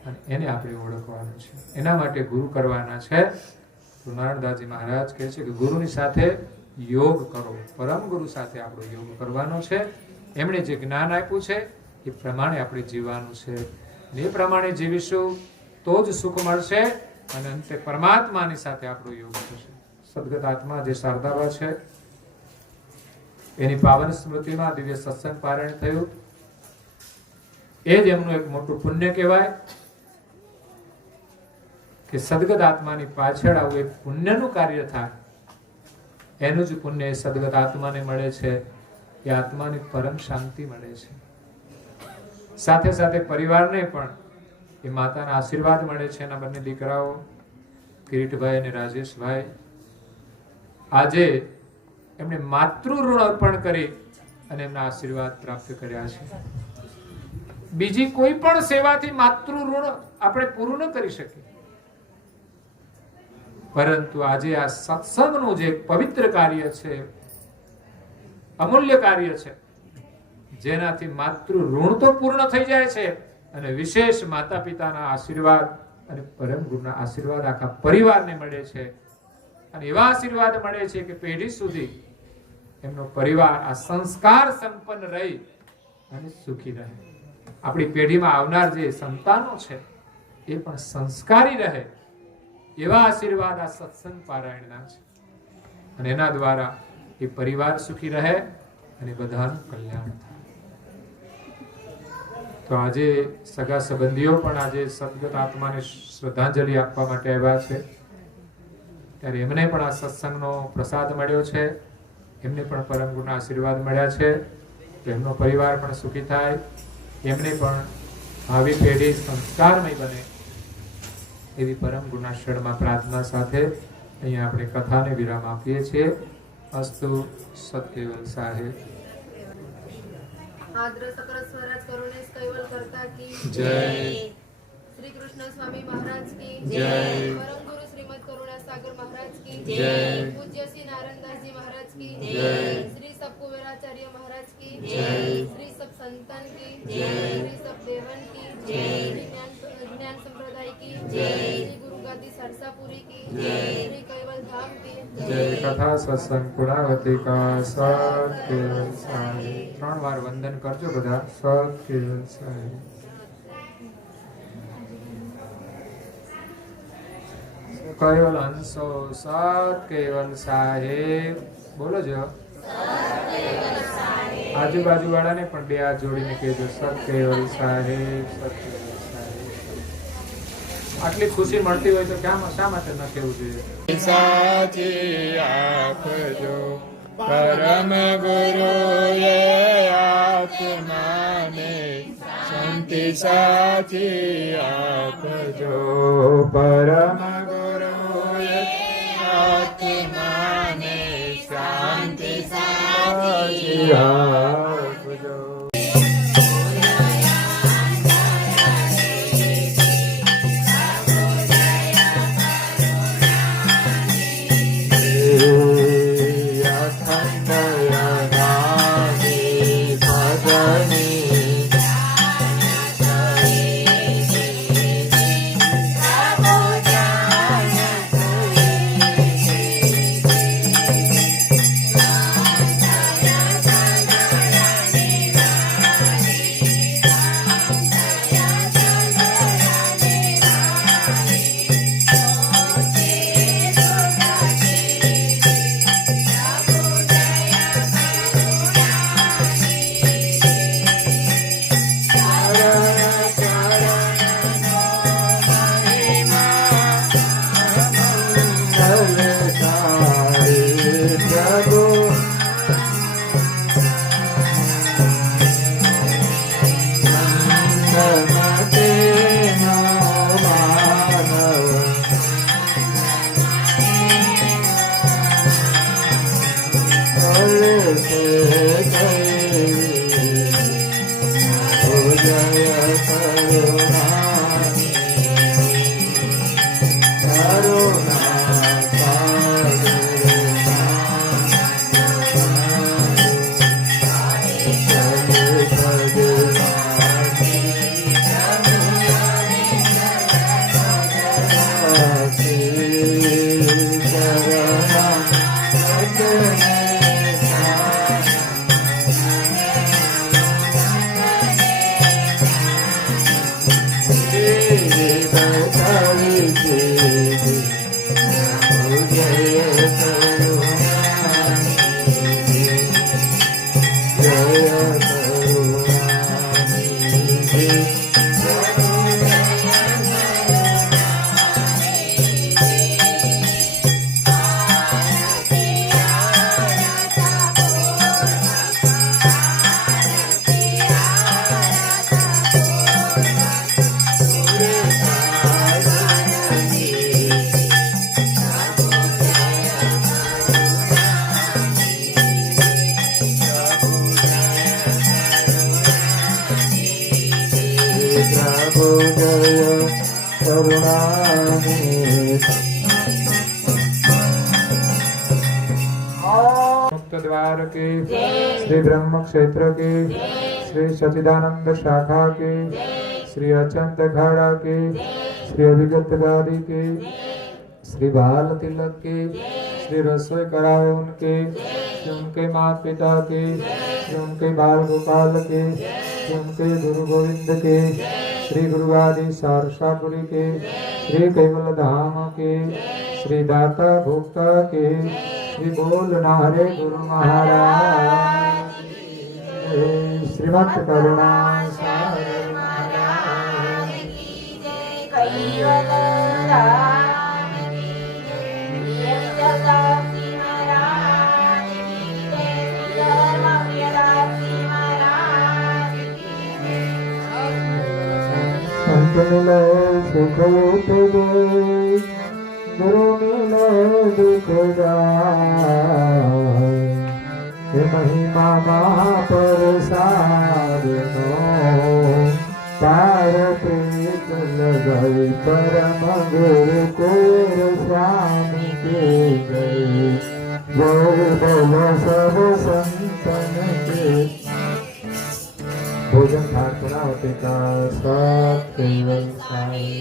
અને એને આપણે ઓળખવાનું છે. એના માટે ગુરુ કરવાના છે. તો નારાયણદાસજી મહારાજ કહે છે કે ગુરુની સાથે યોગ કરો. પરમ ગુરુ સાથે આપણો યોગ કરવાનો છે. એમણે જે જ્ઞાન આપ્યું છે એ પ્રમાણે આપણે જીવવાનું છે. એ પ્રમાણે જીવીશું તો જ સુખ મળશે, અને અંતે પરમાત્માની સાથે આપણો યોગ થશે. સદગત આત્મા જે શારદાબા છે એની પાવન સ્મૃતિમાં દિવ્ય સત્સંગ પારાયણ થયું. એ જ એમનું એક મોટું પુણ્ય કહેવાય કે સદગત આત્માની પાછળ આવું એક પુણ્યનું કાર્ય થાય. એનું જ પુણ્ય એ સદગત આત્માને મળે છે. એ આત્માની પરમ શાંતિ મળે છે. સાથે સાથે પરિવારને પણ એ માતાના આશીર્વાદ મળે છે. એના બંને દીકરાઓ કિરીટભાઈ અને રાજેશભાઈ આજે એમણે માતૃ ઋણ અર્પણ કરી અને એમના આશીર્વાદ પ્રાપ્ત કર્યા છે. બીજી કોઈ પણ સેવાથી માતૃ ઋણ આપણે પૂરું ન કરી શકીએ, પરંતુ આજે આ સત્સંગનું જે પવિત્ર કાર્ય છે, અમૂલ્ય કાર્ય છે, જેનાથી માતૃ ઋણ તો પૂર્ણ થઈ જાય છે અને વિશેષ માતા પિતાના આશીર્વાદ અને પરમ ગુરુના આશીર્વાદ આખા પરિવારને મળે છે. અને એવા આશીર્વાદ મળે છે કે પેઢી સુધી એમનો પરિવાર આ સંસ્કાર સંપન્ન રહી અને સુખી રહે. આપણી પેઢીમાં આવનાર જે સંતાનો છે એ પણ સંસ્કારી રહે, એવા આશીર્વાદ આ સત્સંગ પારાયણના છે. અને એના દ્વારા એ પરિવાર સુખી રહે અને બધાનું કલ્યાણ થાય. તો આજે સગા સંબંધીઓ પણ આજે સદગત આત્માને શ્રદ્ધાંજલિ આપવા માટે આવ્યા છે. ત્યારે એમને પણ આ સત્સંગનો પ્રસાદ મળ્યો છે, એમને પણ પરમ ગુરુના આશીર્વાદ મળ્યા છે. તો એમનો પરિવાર પણ સુખી થાય, એમને પણ ભાવિ પેઢી સંસ્કારમય બને એવી પરમ ગુરુના શરણમાં પ્રાર્થના સાથે અહીંયા આપણે કથાને વિરામ આપીએ છીએ. અસ્તુ સત્કેવલ સાહેબ આદ્ર સકર સ્વરાજ કરુણેશ કૈવલ કરતા કી જય. શ્રી કૃષ્ણ સ્વામી મહારાજ કી જય. પરમ ગુરુ શ્રીમદ કરુણા સાગર મહારાજ કી જય. પૂજ્ય શ્રી નારાયણદાસજી મહારાજ કી જય. શ્રી સબ કુબેરાચાર્ય મહારાજ કી જય. શ્રી સબ સંતન કી જય. શ્રી સબ દેવન કી જય. શ્રી જ્ઞાન સંપ્રદાય કી શ્રી ગુરુ ગાદી સરસાપુરી કી શ્રી કૈવલ ધામ કી જય. કથા સત્સંગ પુરાવતી કા સત્કેવલ સાહેબ. 3 વાર વંદન કરજો બધા. સત્કેવલ સાહેબ. કૈવલ હંસો સત્કેવલ સાહેબ. બોલો જો. આજુબાજુ વાળાને પણ 2 હાથ જોડીને કહેજો સત્કેવલ સાહેબ, સત્કેવલ સાહેબ. આટલી ખુશી મળતી હોય તો શા માટે ન કહેવું જોઈએ? સાચી આપજો પરમ ગુરુએ આત્માને, શાંતિ સાચી આપજો પરમ ગુરુએ આત્માને, શાંતિ સાચી આપજો. करुणानिधि मुक्त द्वार के श्री ब्रह्म क्षेत्र के श्री सचिदानंद शाखा के श्री अचंत अखाड़ा के श्री अभिगत गादी के श्री बाल तिलक के श्री रसोई कराए उनके श्री उनके माता पिता के श्री उनके बाल गोपाल के श्री उनके गुरु गोविंद के श्री गुरु आदि सारसापुरी के श्री कैवल धाम के श्री दाता भोक्ता के श्री बोल नारे गुरु महाराज श्रीमत करुणा सागर महाराज की जय कैवल धाम की जय जगदासी महाराज की जय धर्मव्यदासी महाराज की जय संत मिले सुख उपजे गुरु मिले दुख जाए महिमा महाप्रसाद पार प्रीत लगाई परम गुरु को स्वामी के गए जय बोलो सब संतन के भोजन थाल चढ़ावते का सब केवल साई